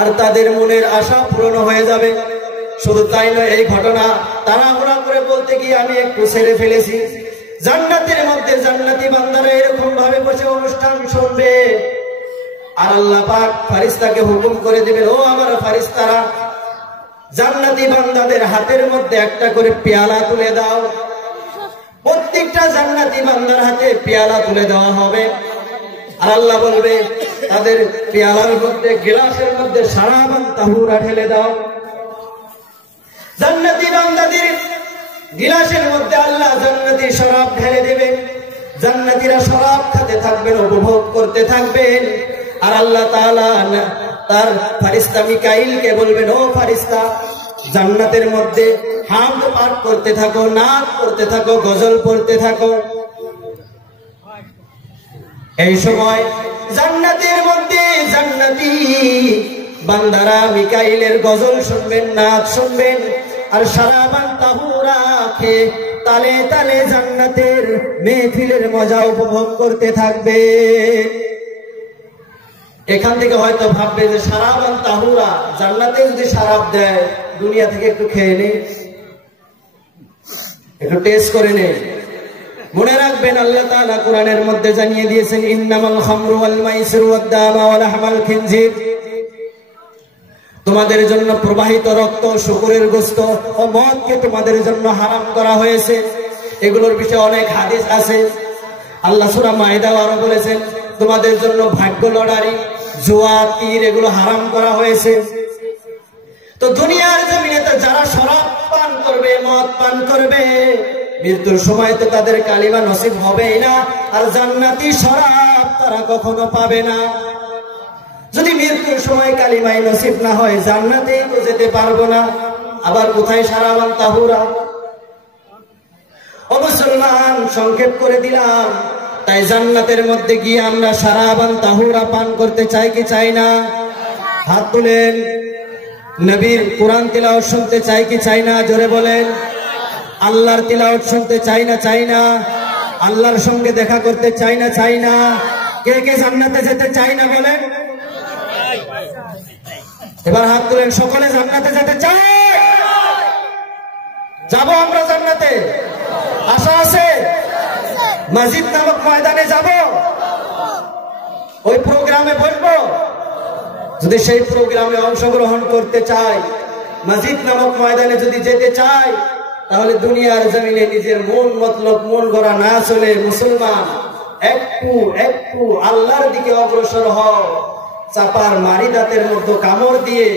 আর তাদের মনের আশা পূরণ হয়ে যাবে। শুধু তাই নয়, এই ঘটনা তাড়াহুড়া করে বলতে গিয়ে আমি একটু ছেড়ে ফেলেছি। জান্নাতের মধ্যে জান্নাতি বান্দারা এরকম ভাবে বসে অনুষ্ঠান শুনবে, আর আল্লাহ পাক ফারিস্তাকে হুকুম করে দিবেন, ও আমার ফারিস্তারা, জান্নাতি বান্দাদের হাতের মধ্যে একটা করে পেয়ালা তুলে দাও। প্রত্যেকটা জান্নাতি বান্দার হাতে পেয়ালা তুলে দেওয়া হবে, আর আল্লাহ বলবে তাদের পেয়ালার মধ্যে, গ্লাসের মধ্যে শারাবান তাহুরা ঢেলে দাও। জান্নাতি বান্দাদের গিলাসের মধ্যে আল্লাহ জান্নাতি শরাব ঢেলে দেবে। জান্নাতীরা শরাব খেতে থাকবেন, উপভোগ করতে থাকবেন, আর আল্লাহ তাআলা তার ফারিস্তা মিকাইলকে বলবেন, ও ফারিস্তা, জান্নাতের মধ্যে হামদ পাঠ করতে থাকো, নাচ করতে থাকো, গজল পড়তে থাকো। এই সময় জান্নাতের মধ্যে জান্নাতি বান্দারা মিকাইলের গজল শুনবেন, নাচ শুনবেন, আর শারাবান তাহুরা খেয়ে তালে তালে জান্নাতের মেহফিলের মজা উপভোগ করতে থাকবে। এখান থেকে হয়তো ভাববে যে শারাবান তাহুরা, জান্নাতে যদি শারাব দেয়, দুনিয়া থেকে একটু খেয়ে নেই, একটু টেস্ট করে নেই। মনে রাখবেন আল্লাহ তাআলা কোরআনের মধ্যে জানিয়ে দিয়েছেন, ইন্নামাল খামরু ওয়াল মাইসিরু ওয়াদ দামা ওয়া লাহমাল খিনজির, তোমাদের জন্য প্রবাহিত রক্ত, শুকরের গোশত ও মদকে তোমাদের জন্য হারাম করা হয়েছে। এগুলোর বিষয়ে অনেক হাদিস আছে। আল্লাহ সূরা মাইদা আরো বলেছেন, তোমাদের জন্য ভাগ্য লটারি, জুয়া, তীর এগুলো হারাম করা হয়েছে। তো দুনিয়ার জমিনে তো যারা শরাব পান করবে, মদ পান করবে, মৃত্যুর সময় তো তাদের কালিমা নসিব হবেই না, আর জান্নাতি শরাব তারা কখনো পাবে না। যদি মৃত্যুর সময় কালিমাই নসিব না হয়, জান্নাতে তো যেতে পারবো না, আবার কোথায় শারাবান তাহুরা? ও মুসলমান, সংক্ষেপ করে দিলাম। তাই জান্নাতের মধ্যে গিয়ে আমরা শারাবান তাহুরা পান করতে চাই কি চাই না? হাত তুলেন। নবীর কোরআন তিলাওয়াত শুনতে চাই কি চাই না? জোরে বলেন। আল্লাহর তিলাওয়াত শুনতে চাই না চাই না? আল্লাহর সঙ্গে দেখা করতে চাই না চাই না? কে কে জান্নাতে যেতে চাই না বলেন? এবার হাত তুলেন। সকলে জান্নাতে যেতে চাই? যাবো আমরা জান্নাতে? আশা আছে? মসজিদ নামক ময়দানে যাব, ওই প্রোগ্রামে বসবো। যদি সেই প্রোগ্রামে অংশগ্রহণ করতে চাই, মসজিদ নামক ময়দানে যদি যেতে চাই, তাহলে দুনিয়ার জমিনে নিজের মন মতলব মন গড়া না চলে মুসলমান একটু একটু আল্লাহর দিকে অগ্রসর হও। চাপার মারি দাঁতের মধ্যে কামড় দিয়ে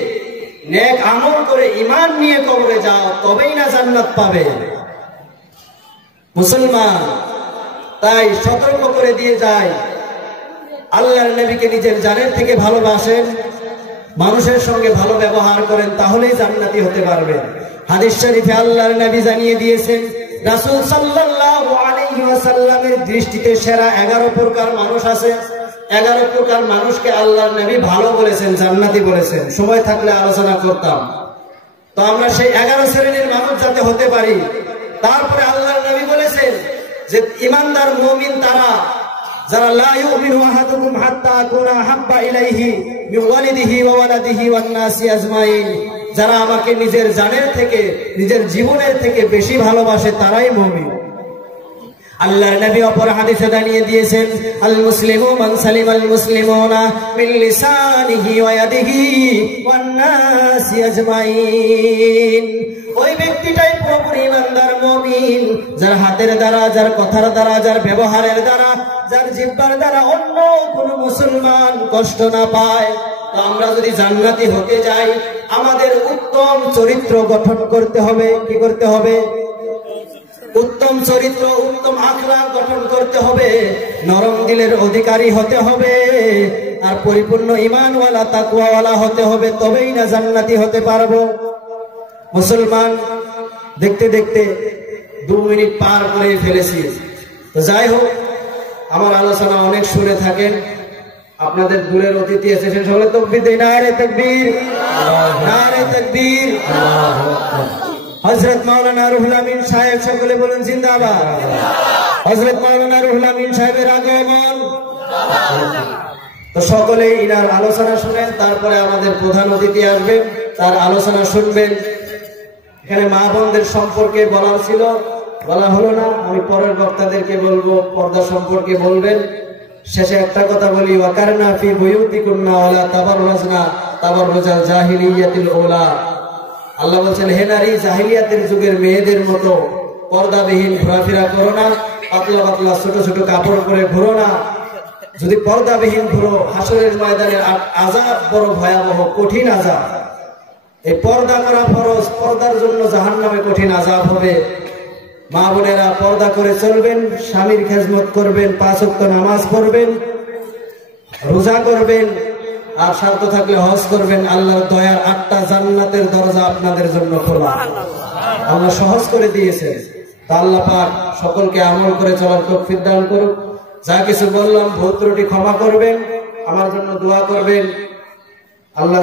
নেক আমল করে ঈমান নিয়ে কবরে যাও, তবেই না জান্নাত পাবে মুসলমান। তাই সতর্ক করে দিয়ে যায়, আল্লাহর নবীকে নিজের জানের থেকে ভালোবাসেন, মানুষের সঙ্গে ভালো ব্যবহার করেন, তাহলেই জান্নাতি হতে পারবেন। হাদিস শরীফে আল্লাহর নবী জানিয়ে দিয়েছেন, রাসূল সাল্লাল্লাহু আলাইহি ওয়াসাল্লামের দৃষ্টিতে সেরা 11 প্রকার মানুষ আছে। 11 প্রকার মানুষকে আল্লাহর নবী ভালো বলেছেন, জান্নাতি বলেছেন। সময় থাকলে আলোচনা করতাম। তো আমরা সেই 11 শ্রেণীর মানুষ যাতে হতে পারি। তারপরে আল্লাহর নবী বলেছেন যে ঈমানদার মুমিন তারা যারা লা ইউমিনু আহাদুকুম হাত্তা আকুনা হাব্বা ইলাইহি মিন ওয়ালিদিহি ওয়া ওয়ালাদিহি ওয়ান নাসি আজমাইন, যারা আমাকে নিজের জানের থেকে, নিজের জীবনের থেকে বেশি ভালোবাসে, তারাই মুমিন। আল্লাহর নবী অপর হাদিসে জানিয়ে দিয়েছেন, আল মুসলিমু মান সালিমাল মুসলিমুনা মিন লিসানিহি ওয়া ইয়াদিহি ওয়ান নাসি আজমাইন। ওই ব্যক্তিটাই পুরোপুরি ইমানদার মুমিন, যার হাতের দ্বারা, যার কথার দ্বারা, যার ব্যবহারের দ্বারা, যার জিহ্বার দ্বারা অন্য কোন মুসলমান কষ্ট না পায়। তো আমরা যদি জান্নাতি হতে যাই, আমাদের উত্তম চরিত্র গঠন করতে হবে। কি করতে হবে? উত্তম চরিত্র, উত্তম আখলাক গঠন করতে হবে। নরম দিলের অধিকারী হতে হবে। আর পরিপূর্ণ ঈমানওয়ালা তাকওয়াওয়ালা হতে হবে, তবেই না জান্নাতি হতে পারবো। মুসলমান, দেখতে দেখতে 2 মিনিট পার করে ফেলেছি। তো যাই হোক, আমার আলোচনা অনেক শুনে থাকেন, আপনাদের দূরের অতিথি এসেছেন, সকলে তাকবীর দেন, নারে তাকবীর, নারে তাকবীর। হযরত মাওলানা রুহুল আমিন সাহেব, সকলে বলেন জিন্দাবাদ। হযরত মাওলানা রুহুল আমিন সাহেবের আগমন। তো সকলে ইনার আলোচনা শুনেন, তারপরে আমাদের প্রধান অতিথি আসবেন, তার আলোচনা শুনবেন। এখানে মা বোনদের সম্পর্কে বলার ছিল, বলা হলো না, আমি পরের বক্তাদেরকে বলবো, পর্দা সম্পর্কে বলবেন। শেষে একটা কথা বলি, ওয়াকারনা ফি বুয়ুতিকুন্না ওয়ালা তাবাররাজনা তাবাররুজাল জাহিলিয়াতিল উলা। আল্লাহ বলেন, হে নারী, জাহিলিয়াতের যুগের মেয়েদের মতো পর্দাবিহীন ঘোরাফেরা করো না, পাতলা পাতলা ছোট ছোট কাপড় পরে ঘুরো না। যদি পর্দাবিহীন ঘুরো, হাসরের ময়দানে আযাব বড় ভয়াবহ, কঠিন আযাব। এই পর্দা করা ফরজ, পর্দার জন্য জাহান্নামে কঠিন আযাব হবে। মা বোনেরা, পর্দা করে চলবেন, স্বামীর খেজমত করবেন, 5 ওয়াক্ত নামাজ পড়বেন, রোজা করবেন, আর সাধ্য থাকলে হজ করবেন। আল্লাহর দয়ার 8টা জান্নাতের দরজা আপনাদের জন্য খোলা, আল্লাহ সহজ করে দিয়েছেন। তা আল্লাহ পাক সকলকে আমল করে চলার তৌফিক দান করুক। যা কিছু বললাম ভুল ত্রুটি ক্ষমা করবেন, আমার জন্য দোয়া করবেন। আল্লাহ